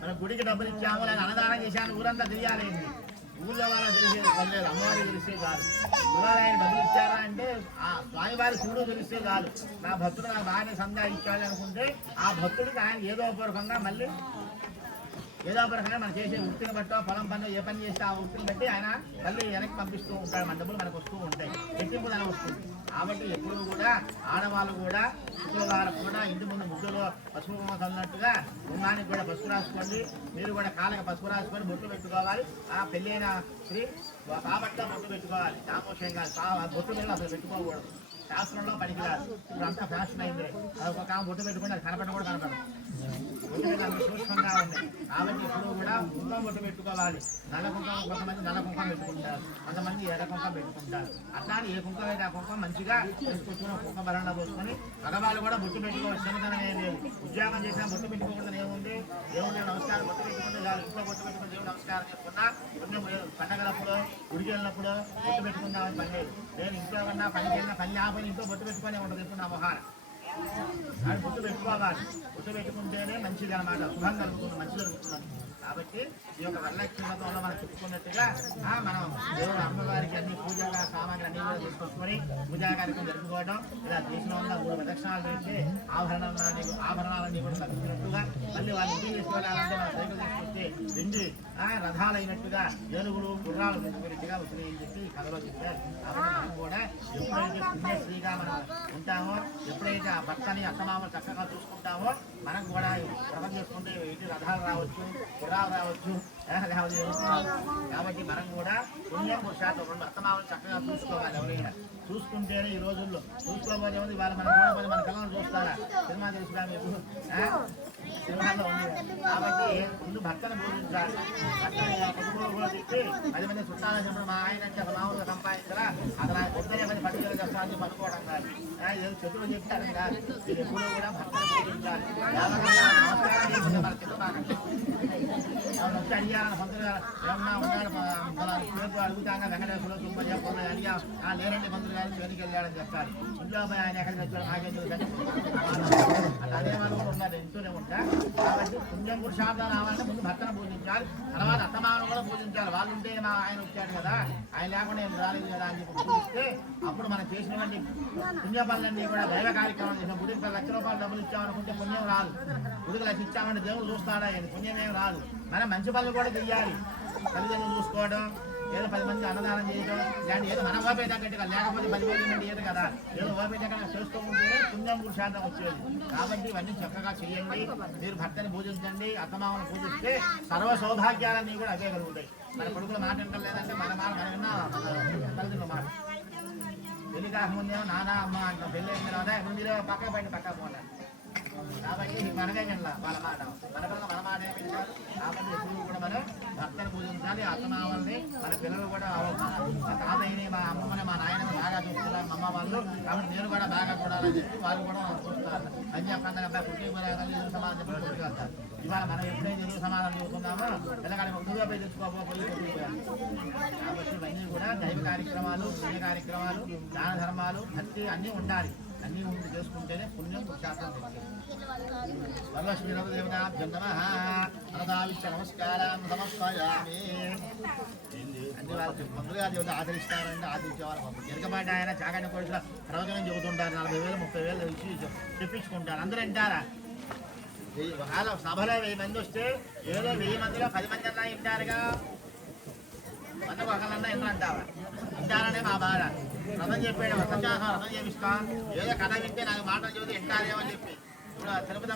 మనం గుడికి డబ్బులు ఇచ్చాము లేదా అన్నదానం చేశాను ఊరంతా తెలియాలి. ఊళ్ళో వాళ్ళ తెలిసేది పని లేదు, అమ్మవారికి తెలిసే కాదు. శివాలయాన్ని డబ్బులు ఇచ్చారా అంటే ఆ స్వామివారి శివుడు తెలిస్తే కాదు. నా భక్తుడు నాకు బాగానే సందా ఇచ్చాడు అనుకుంటే ఆ భక్తుడికి ఆయన ఏదో పూర్వకంగా మళ్ళీ ఏదో రకంగా మనం చేసే వృత్తిని బట్టో పొలం పని ఏ పని చేస్తే ఆ వృత్తిని బట్టి ఆయన మళ్ళీ వెనక్కి పంపిస్తూ ఉంటాడు. మన డబ్బులు మనకు వస్తూ ఉంటాయి, ఎట్టింపు ధనం వస్తుంది. కాబట్టి ఎప్పుడు కూడా ఆడవాళ్ళు కూడా శుక్రవారం కూడా ఇంటి ముందు ముగ్గులో పసుపు బొమ్మ చల్లినట్టుగా గుమ్మానికి కూడా పసుపు రాసుకోండి. మీరు కూడా కాళ్ళకి పసుపు రాసుకొని బొట్టు పెట్టుకోవాలి. ఆ పెళ్ళైన స్త్రీ కాబట్ట బొట్టు పెట్టుకోవాలి. సామోషం కాదు, బొట్టు మీద అసలు పెట్టుకోకూడదు. శాస్త్రంలో పనికిరాదు. ఇప్పుడు అంతా ఫ్యాషన్ అయింది. అది ఒక బొట్టు పెట్టుకుంటే అది కనపడడం కూడా కనపడదు. బొట్టు మీద అంత సూక్ష్మంగా ఉన్నాయి. కాబట్టి ఎప్పుడు కూడా కుంకుమ బొట్టు పెట్టుకోవాలి. నల్ల కుంకుమ, కొంతమంది నల్ల కుంకుమ పెట్టుకుంటారు, కొంతమంది ఎర్ర కుంకుమ పెట్టుకుంటారు. అట్లానే ఏ కుంకుమ అయితే ఆ కుంకుమ మంచిగా తీసుకొచ్చుకుని కుంకుమ బలంలో పోసుకొని మగవాళ్ళు కూడా బొట్టు పెట్టుకోవచ్చు. చిన్నతనం ఏం లేదు. ఉద్యోగం చేసినా బొట్టు పెట్టుకోకూడదు ఏముంది. దేవుడు నమస్కారం బొట్టు పెట్టుకుంటే చాలు. ఇంట్లో బొట్టు పెట్టుకుని దేవుడు నమస్కారం చెప్పుకున్నా పుణ్యం లేదు. పండగలప్పుడు గుడికి వెళ్ళినప్పుడు బొట్టు పెట్టుకుందామని పని లేదు. నేను ఇంట్లో కన్నా పనికి వెళ్ళినా పని ఆపని ఇంట్లో బొట్టు పెట్టుకునే ఉంటుంది. ఇప్పుడు నా మొహాన అది బొట్టు పెట్టుకోవాలి. బొట్టు పెట్టుకుంటేనే మంచిది అన్నమాట, శుభం కలుగుతుంది, మంచి జరుగుతుంది. కాబట్టి ఈ యొక్క వరలక్ష్మి వ్రతంలో మనం చెప్పుకున్నట్టుగా మనం దేవుడు అమ్మవారికి అన్ని పూజగా సామాగ్రి అన్ని కూడా తీసుకొచ్చుకొని పూజా కార్యక్రమం జరుపుకోవడం. ఇలా చేసిన వల్ల 3 ప్రదక్షిణాలు చేస్తే ఆభరణాలన్నీ కూడా తగ్గుతున్నట్టుగా మళ్ళీ వాళ్ళు ఇంటికి తీసుకెళ్ళాలంటే మన సైకిల్ తీసుకొస్తే 2 రథాలు అయినట్టుగా ఏనుగులు గుర్రాలు పెట్టుకున్నట్టుగా వచ్చినాయి అని చెప్పి కథలో చెప్పారు. కాబట్టి మనం కూడా ఎప్పుడైతే పుణ్యశ్రీగా మనం ఉంటామో, ఎప్పుడైతే ఆ భర్తని అత్తమామలు చక్కగా చూసుకుంటామో మనం కూడా వ్రతం చేసుకుంటే 2 రథాలు రావచ్చు, గుర్రాలు రావచ్చు. కాబట్టి మనం కూడా పుణ్యం పురుషార్థం 2 అత్తమామలు చక్కగా చూసుకోవాలి. ఎవరైనా చూసుకుంటేనే ఈ రోజుల్లో చూసుకోబోదే ఉంది. వాళ్ళు మనం చూడబోతే మన పిల్లలు చూస్తారా? సినిమా తెలుసుగా మీకు, సినిమాలో ఉంది. కాబట్టి ముందు భర్తను పూజించాలి. భర్తని కుటుంబంలో కూడా తిప్పి 10 మంది చుట్టాలని చెప్పిన మా ఆయన అంటే అసలు మామూలుగా సంపాదించరా, అసలు ఆయన పొద్దునే 10 పట్టుదల చేస్తామని పట్టుకోవడం కాదు. ఏదో చెట్టులు చెప్తారని కాదు. మీరు ఎప్పుడూ కూడా భర్తను పూజించాలి. నమస్కారం చేసింది మన చిన్నబాగా వచ్చి అడిగాను పంతులు గారు ఏమన్నా ఉన్నాడు పేరు అడుగుతాగా వెంకటేశ్వర సుబ్బయ్య పొందని అడిగా లేరండి పంతులు గారు చేతికి వెళ్ళాడని చెప్పాలి. ఇంట్లో ఆయన ఎక్కడికి వచ్చాడు నాకేందుకు అట్లా అదే వాళ్ళు కూడా ఉన్నారు, ఇంట్లోనే ఉంటా. కాబట్టి పుణ్యం పురుషార్థం రావాలంటే ముందు భర్తను పూజించాలి, తర్వాత అత్తమామను కూడా పూజించాలి. వాళ్ళు ఉంటే మా ఆయన వచ్చాడు కదా, ఆయన లేకుండా ఏం రాలేదు కదా అని చెప్పి పూజిస్తే అప్పుడు మనం చేసినటువంటి పుణ్య పనులన్నీ కూడా దైవ కార్యక్రమం చేసిన గుడికి 10 లక్షల రూపాయలు డబ్బులు ఇచ్చామనుకుంటే పుణ్యం రాదు. గుడికి 1 లక్ష ఇచ్చామంటే దేవుడు చూస్తాడా, పుణ్యం ఏం రాదు. మనం మంచి పనులు కూడా చెయ్యాలి. తల్లిదండ్రులు చూసుకోవడం, ఏదో 10 మంది అన్నదానం చేయడం, ఇలాంటి ఏదో మన ఓపే తగ్గట్టుగా లేకపోతే 10 మంది నుండి ఏది కదా, ఏదో ఓపే తగ్గట్టుగా చేస్తూ ఉంటేనే పుణ్యం పురుషార్థం వచ్చేది. కాబట్టి ఇవన్నీ చక్కగా చేయండి. మీరు భర్తని పూజించండి, అత్తమామను పూజిస్తే సర్వ సౌభాగ్యాలన్నీ కూడా అవే కలుగుతాయి. మన కొడుకుల మాట వింటలేదంటే మన మాట మనం విన్నా తల్లిదండ్రుల మాట. పెళ్లి కాకముందేమో నానా అమ్మ అంటాం, పెళ్ళి అయిన తర్వాత మీరు పక్క బయట పక్క పోలేదు. కాబట్టి మనమే వినలా వాళ్ళ మాట, మన పిల్లలు మన మాట ఏమి వింటారు. కాబట్టి ఎప్పుడు కూడా మనం భర్తను పూజించాలి, అత్తమామల్ని. మన పిల్లలు కూడా మా తాతయ్యని, మా అమ్మని, మా నాయనని బాగా చూస్తున్నారు మా అమ్మ వాళ్ళు. కాబట్టి నేను కూడా బాగా చూడాలని చెప్పి వాళ్ళు కూడా చూస్తారు. అని చెప్పండి పుట్టి ఎదురు సమాధానం చెప్పి కొట్టుకెళ్తారు. ఇవాళ మనం ఎప్పుడైతే ఎదురు సమాధానం చూస్తున్నామో పిల్లగాడి ముందుగా పోయి తెచ్చుకోకపోయి కొట్టుకుపోయారు. కాబట్టి ఇవన్నీ కూడా దైవ కార్యక్రమాలు, పుణ్య కార్యక్రమాలు, దాన ధర్మాలు, భక్తి అన్నీ ఉండాలి. అన్నీ ఉండి చేసుకుంటేనే పుణ్యం పురుషార్థం తెచ్చేది. వరలక్ష్మీ దేవతాభ్యం నమః అనదావిష్ట నమస్కారం సమర్పయామి. అన్ని వాళ్ళకి ముందుగా దేవత ఆదరిస్తారండి, ఆదరించే వాళ్ళు ఎరకబాటి ఆయన చాగండి కోరికల ప్రవచనం చెబుతుంటారు. 40,000 30,000 ఇచ్చి చెప్పించుకుంటారు. అందరూ వింటారా? ఒకవేళ సభలో 1000 మంది వస్తే ఏదో 1000 మందిలో 10 మంది అన్నా వింటారుగా, మనకు ఒకళ్ళన్నా ఎన్నో అంటావా? వింటారనే మా బాధ. రథం చెప్పాడు, సత్యాసం రథం చేపిస్తాం, ఏదో కథ వింటే నాకు మాటలు చెబితే వింటారేమని చెప్పి ఇప్పుడు తిరుపతి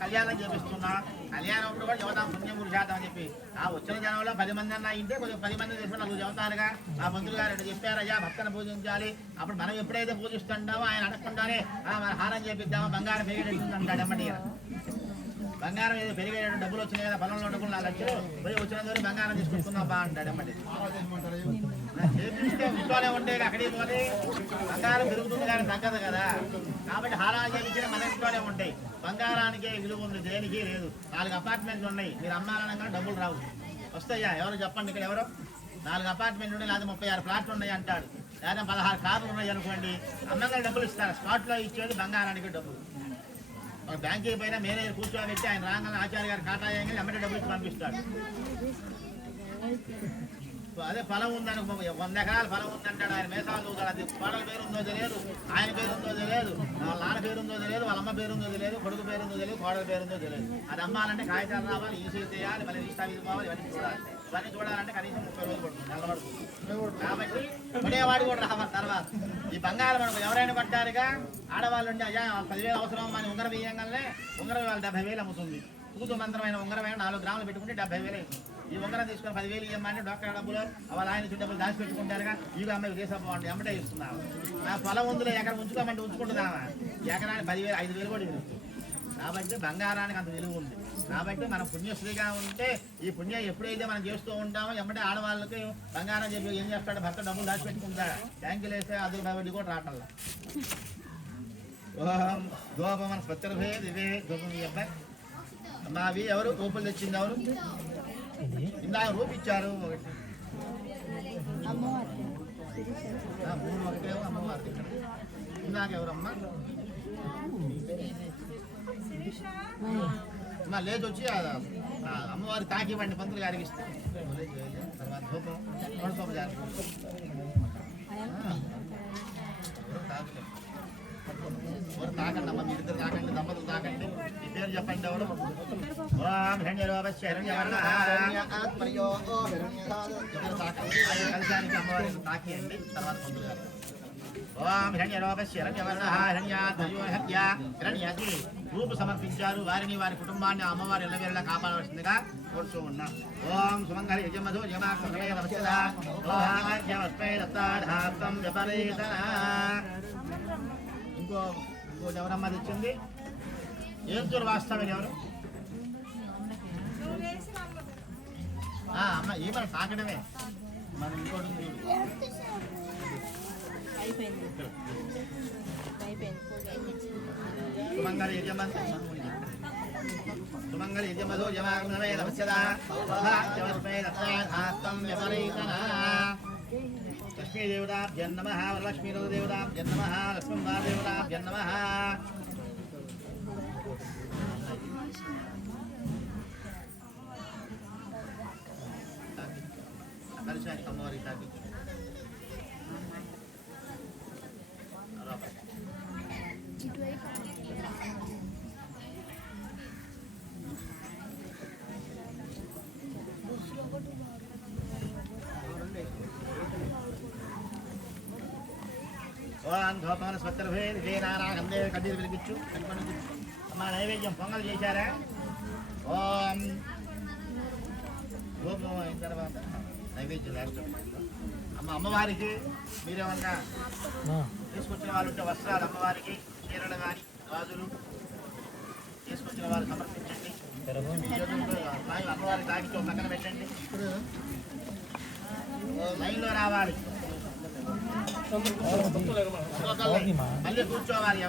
కళ్యాణం చేపిస్తున్నా. కళ్యాణం అప్పుడు కూడా చెబుతాం పుణ్యం పురుషార్థం అని చెప్పి. ఆ వచ్చిన జనంలో 10 మంది అన్నా ఇంటే కొంచెం 10 మంది తీసుకుని నాకు చెబుతారుగా. ఆ మంత్రులు గారు ఎటు చెప్పారయ్యా భక్తను పూజించాలి. అప్పుడు మనం ఎప్పుడైతే పూజిస్తుంటామో ఆయన అడగకుండానే మన హారం చేపిద్దామో బంగారం పేగెట్టుంటాడు ఎమ్మటి. బంగారం ఏదో పెరిగేటట్టు డబ్బులు వచ్చినాయి కదా, పొలంలో డబ్బులు 4 లక్షలు పోయి వచ్చినందుకు బంగారం తీసుకుంటున్నాం బా అంటాడు అమ్మటి. చేపిస్తే ఇంట్లోనే ఉంటే అక్కడికి పోతే బంగారం పెరుగుతుంది కానీ తగ్గదు కదా. కాబట్టి హారాలు చేయించిన మన ఇంట్లోనే ఉంటాయి. బంగారానికే విలువ ఉంది, దేనికి లేదు. 4 అపార్ట్మెంట్లు ఉన్నాయి, మీరు అమ్మాలనగా డబ్బులు రావు. వస్తాయా? ఎవరు చెప్పండి. ఇక్కడ ఎవరు 4 అపార్ట్మెంట్లు ఉన్నాయి, లేదా 36 ప్లాట్లు ఉన్నాయి అంటాడు, లేదా 16 కార్లు ఉన్నాయి అనుకోండి, అమ్మగా డబ్బులు ఇస్తారు. స్పాట్లో ఇచ్చేది బంగారానికి డబ్బులు. మన బ్యాంకుకి పైన మేనేజర్ కూర్చోబెట్టి ఆయన రాగానే ఆచార్య గారు కాటాయంగా ఎమ్మటే డబ్బులు ఇచ్చి పంపిస్తాడు. అదే పొలం ఉందని 100 ఎకరాల పొలం ఉందంటాడు, ఆయన మేసాలు చూస్తాడు. అది కోడల పేరు ఉందో తెలియదు, ఆయన పేరు ఉందో తెలియదు, వాళ్ళ నాన్న పేరు ఉందో తెలియదు, వాళ్ళ అమ్మ పేరు ఉందో తెలియదు, కొడుకు పేరు ఉందో తెలియదు, కోడల పేరు ఉందో తెలియదు. అది అమ్మాలంటే కాగితాలు రావాలి, ఈసీ చేయాలి, మళ్ళీ రిజిస్టర్ తీసుకోవాలి, ఇవన్నీ చూడాలి. ఇవన్నీ చూడాలంటే కనీసం 30 రోజులు పడుతుంది, నెలబడుతుంది. కాబట్టి కొనేవాడు కూడా రావాలి. తర్వాత ఈ బంగారం మనకు ఎవరైనా పట్టారుగా ఆడవాళ్ళు ఉంటే అయ్యా 10,000 అవసరం అని ఉంగరం వేయంగానే ఉంగరం వాళ్ళు 70,000 అమ్ముతుంది. కూతు మంత్రమైన ఉంగరమైన 4 గ్రాములు పెట్టుకుంటే 70,000 అవుతుంది. ఈ ఉంగరం తీసుకొని 10,000 ఇవ్వమంటే డాక్టర్ డబ్బులు వాళ్ళ ఆయన డబ్బులు దాచి పెట్టుకుంటారుగా, ఇవి అమ్మాయి దేశపోండి ఎమ్మటే ఇస్తున్నాము. నా పొలం ఉందిలో ఎకరం ఉంచుకోమంటే ఉంచుకుంటున్నామా, ఎకరానికి 10,000 5,000 కూడా విలువ. కాబట్టి బంగారానికి అంత విలువ ఉంది. కాబట్టి మనం పుణ్యశ్రీగా ఉంటే ఈ పుణ్యం ఎప్పుడైతే మనం చేస్తూ ఉంటామో ఎమ్మటే ఆడవాళ్ళకి బంగారం చెప్పి ఏం చేస్తాడు, భర్త డబ్బులు దాచిపెట్టుకుంటాడు, బ్యాంకులు వేస్తే అది వడ్డీ కూడా రావట్లా. ఓం గోపమన స్వచ్చర్భే దివే గోపం అబ్బాయి మావి ఎవరు రూపులు తెచ్చింది, ఎవరు ఇందాక రూపిచ్చారు. 3 ఒకటేమో అమ్మవారి ఇందాక ఎవరమ్మా మా లేదు వచ్చి అమ్మవారి తాకి ఇవ్వండి, పంతులు గారికి ఇస్తే తర్వాత ధూపం 2 సోప జారి ఎవరు తాకండి అమ్మ, మీరిద్దరు తాకండి, దంపతులు తాకండి. మీ పేరు చెప్పండి ఎవరు. ఓం హిరణ్యరోపస్య కలిశానికి అమ్మవారి తాకియండి, తర్వాత పంతులు గారు. ఓం హిరణ్యరోపస్య హిరణ్యాది రూపు సమర్పించారు. వారిని వారి కుటుంబాన్ని అమ్మవారి ఎల్లవేళలా కాపాడవలసిందిగా కోరుతూ ఉన్నాం. ఓం సుమంగళ యజమధు ఇంకోటి ఎవరమ్మా తెచ్చింది, ఏర్చూరు వాస్తవం ఎవరు అమ్మ ఏమన్నా తాకడమే మనం ఇంకోటి సుమంగళ యజమధు లక్ష్మీదేవతాభ్యం నమః, వరలక్ష్మీదేవతాభ్యం నమః, లక్ష్మీదేవతాభ్యం నమః. కలిశానికి అమ్మవారికి తాకించు. ఓం గోపాల స్వచ్చర్భే విజయనారాయణే కడ్డీలు వెలిగించు. అమ్మ నైవేద్యం పొంగల్ చేశారా? ఓం గోపం అయిన తర్వాత నైవేద్యం లాస్ట్. అమ్మవారికి మీరేమన్నా తీసుకొచ్చిన వాళ్ళు ఉంటే వస్త్రాలు అమ్మవారికి చీరలు కానీ గాజులు తీసుకొచ్చిన వాళ్ళు సమర్పించండి. అమ్మవారికి తాగితో పక్కన పెట్టండి. లైన్లో రావాలి, మళ్ళీ కూర్చోవాలి.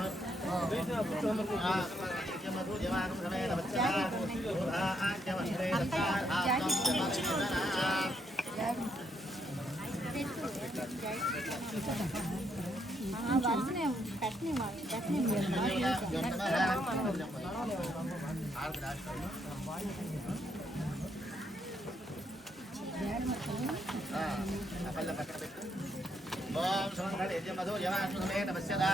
ఓం సుమంగళ యజమధు యమాస్మేత పశ్యదా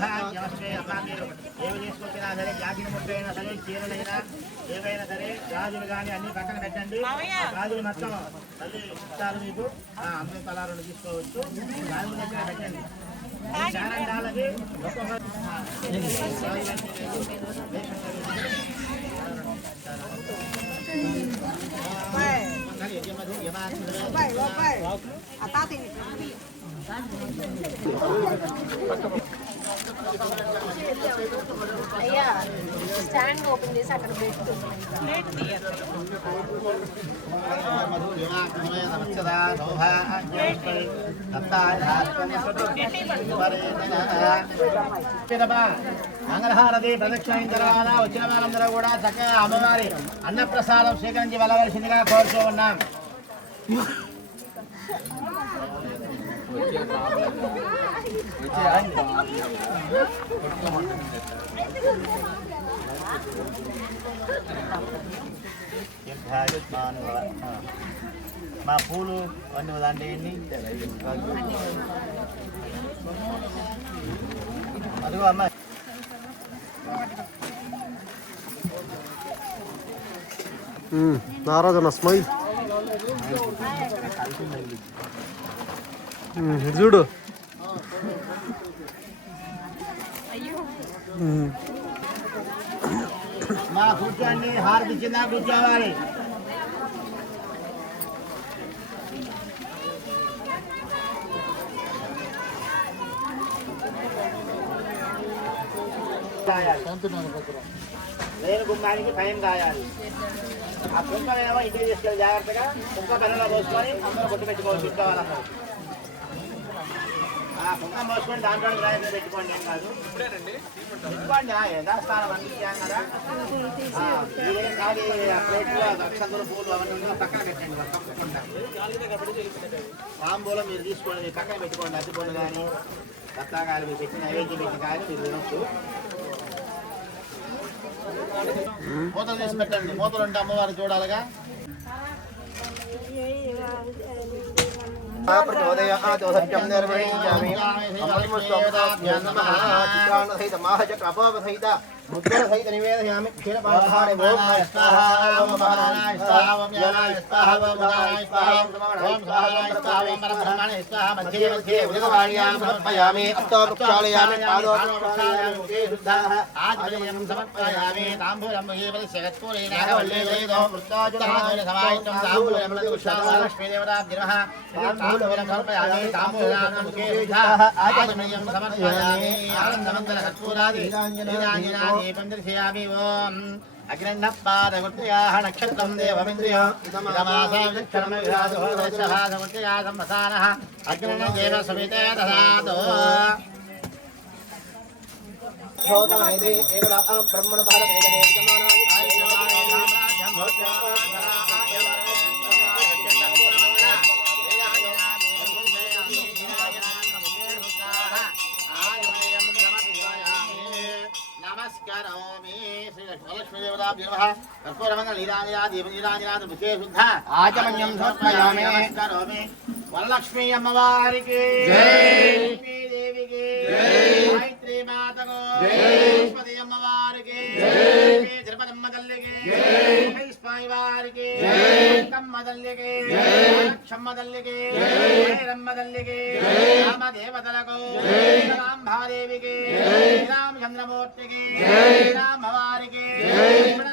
భాగ్యమశ్రే అపామీరు. ఏవి తీసుకొచ్చినా సరే, జాకిన ముట్టైనా సరే, చీరలైనా ఏవైనా సరే, గాజులు కానీ అన్ని పక్కన పెట్టండి. గాజులు మొత్తం మళ్ళీ ఇస్తారు మీకు. అమ్మే పలారులు తీసుకోవచ్చు. గాజులు దగ్గర పెట్టండి. చారండాలకి ఒక్కొక్క యజమధు యమాస్మేత అయ్యా స్టాండ్ ఓపెన్ చేసి అక్కడ పెట్టు. మంగళహారతి ప్రదక్షిణ అయిన తర్వాత వచ్చిన వాళ్ళందరూ కూడా చక్కగా అమ్మవారి అన్నప్రసాదం స్వీకరించి వెళ్ళవలసిందిగా కోరుతూ ఉన్నాం. మా పూలు అన్ని దాంట్లో ఎన్ని అదిగో అమ్మ నారాజన స్మైల్ చూడు. మా కూర్చోండి, హారతి ఇచ్చిందా కూర్చోవాలి. నేను గుమ్మానికి భయం కాయాలి. ఆ కుంకం ఏమో ఇంటికి తీసుకెళ్ళి జాగ్రత్తగా కుంక బెల్లలో పోసుకొని అందరూ బొట్టు పెట్టుకోవచ్చు. ఇంట్లో వాళ్ళందరూ ఆ కుంకం పోసుకొని దాంట్లో రాయలు పెట్టుకోండి. ఏం కాదు, పెట్టుకోండి. యథాస్థానం అందించాం కదా. మీరేం కాదు, ఆ ప్లేట్లో అక్షంతులు పూలు అవన్నీ పక్కన పెట్టండి. తప్పకుండా తాంబూలం మీరు తీసుకోండి, మీరు పక్కన పెట్టుకోండి. అరటిపండు కానీ కత్తాకాయలు మీరు పెట్టి నైవేద్యం పెట్టి కానీ మీరు తినొచ్చు. మూతలు చేసి పెట్టండి. మూతలు ఉంటే అమ్మవారు చూడాలిగా. సత్యం నిర్వహించామి సహిత ముద్ర సహిత నివేదయామి. క్షీరపాధారే ఓం స్వాహా ఓం మహానాయ స్వాహా ఓం యానాయ స్వాహా ఓం మహానాయ స్వాహా ఓం స్వాహాయ స్వాహా ఓం పరబ్రహ్మణే స్వాహా. మధ్యే మధ్యే ఉదకవాణ్యాం సమర్పయామి. అత్తో ప్రక్షాళయామి. పాదో ప్రక్షాళయామి. ముఖే శుద్ధాః ఆచమనీయం సమర్పయామి. తాంబూలం మహేవద జగత్పూరేణ వల్లేదో వృత్తాజునాయ సమాయితం తాంబూలం లక్షావా లక్ష్మీదేవతాభ్యః తాంబూలం సమర్పయామి. తాంబూలం ముఖే శుద్ధాః ఆచమనీయం సమర్పయామి. ఆనందమంగళ కర్పూరాది నీరాంజనా దీపం దర్శయామి. ఓం అగ్నిన్నపాదగుర్త్యాః నక్షత్రం దేవమింద్రియం ఇదమాసాక్షరం విరాజో దశహాసగుర్త్యా సంవసానః అగ్నిర్దేవ సవితే దదాతు. శోతమైదే ఏకలా బ్రహ్మణ భారతే దేవమానాయ నమస్కారోమి. శ్రీ లక్ష్మీదేవతాభ్యః కర్పూరమంగళ నీరాజనాదీపనీరాజనాథ ముఖే శుద్ధ ఆచమన్యం సమర్పయామి. నమస్కారోమి. వరలక్ష్మీ అమ్మవారికి జై. లక్ష్మీదేవికి జై. గాయత్రీ మాతకు జై. లక్ష్మీ అమ్మవారికి జై. తిరుపతమ్మ తల్లికి జై. స్వామి వారికి జై. కమ్మ తల్లికి జై. లక్ష్మమ్మ తల్లికి జై. రమ్మ తల్లికి జై. రామదేవతలకు జై. రాంభాదేవికి జై. రామచంద్రమూర్తికి జై. రామవారికి జై.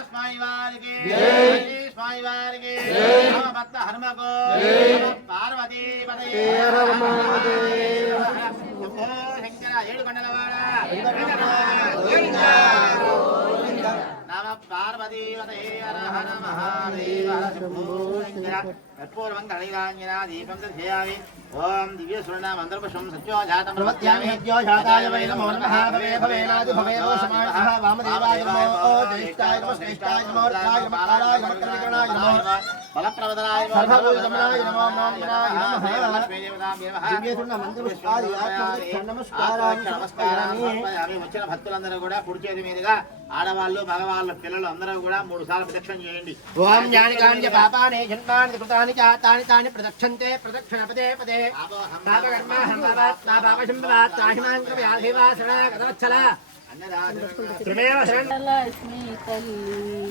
స్వామి వారికి జై. స్వామి వారికి జై. రామభక్త హనుమకు జై. పార్వతీ పదయే శంకర ఏడుకొండలవాడ నమ పార్వతీ పదయే హర హర మహాదేవ కర్పూరమంగళీరాంజనా దీపం దర్శయామి. ఓం దివ్య సువర్ణ మంత్రపుష్పం సత్యోజాతం ప్రపద్యామి. సత్యోజాతాయ వై నమో నమః. భవే భవేనాది భవేదో సమానః. వామదేవాయ నమో. జ్యేష్ఠాయ నమో శ్రేష్ఠాయ నమో రుద్రాయ నమో కాలాయ నమో త్రివిక్రమాయ నమో ఫలప్రవదనాయ నమో సర్వభూతమనాయ నమో నమః. లక్ష్మీదేవతాభ్యః దివ్య సువర్ణ మంత్రపుష్పాది నమస్కారాన్ని సమర్పయామి. వచ్చిన భక్తులందరూ కూడా కుడి చేతి మీదుగా ఆడవాళ్ళు మగవాళ్ళు పిల్లలు అందరూ కూడా 3 సార్లు ప్రదక్షిణ చేయండి. ఓం జ్ఞాని కాని పాపాని జన్మాని కృతాని చాతాని తాని ప్రదక్షంతే ప్రదక్షిణ పదే పదే పాపకర్మ హంభవాత్ పాపశంభవాత్ తాహిమాంక వ్యాధివా శరణాగతవత్సల త్రిమేవ శరణ్. లక్ష్మీ తల్లి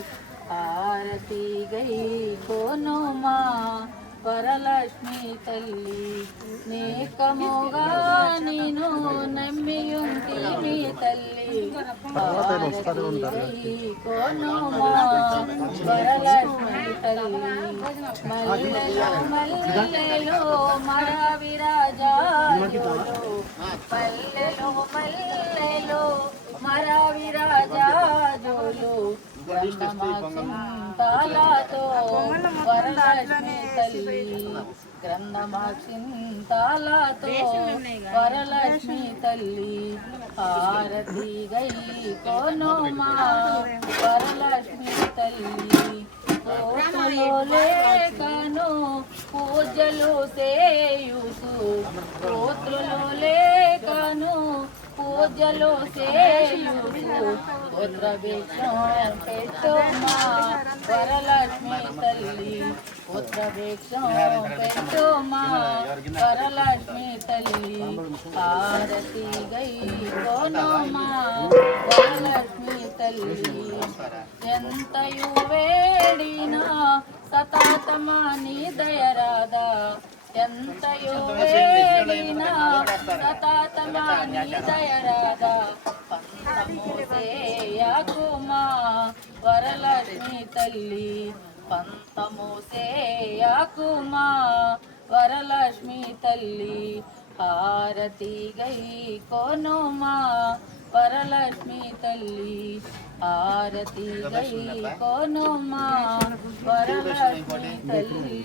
ఆరతి గై కోను మా వరలక్ష్మి తల్లి నీకముగా నేను నమ్మియుంటిమి తల్లి కోనుమా వరలక్ష్మి తల్లి మల్లెలో మల్లెలో మర విరాజాజులు పల్లెలో మల్లెలో మర విరాజాజులు గ్రంథమాక్షింతాలతో వరలక్ష్మి తల్లి గ్రంథమాక్షింతాలతో వరలక్ష్మి తల్లి హారతి గై కోనుమా వరలక్ష్మి తల్లి కోటలో లేకను పూజలు సేయుసు కోత్రులో లేకను పూజలు సేయుసు పుత్రభిక్షం పెట్టుమా వరలక్ష్మి తల్లి పుత్రభిక్షం పెట్టుమా వరలక్ష్మి తల్లి హారతి గై కోనుమా వరలక్ష్మి తల్లి ఎంతయు వేడినా సతతమాని దయరాదా ఎంతయు వేడినా సతతమాని దయరాదా పంతమోసేయకుమా వరలక్ష్మి తల్లి పంతమోసేయకుమా వరలక్ష్మి తల్లి హారతి గై కోనుమా వరలక్ష్మి తల్లి హారతి గై కోనుమా వరలక్ష్మి తల్లి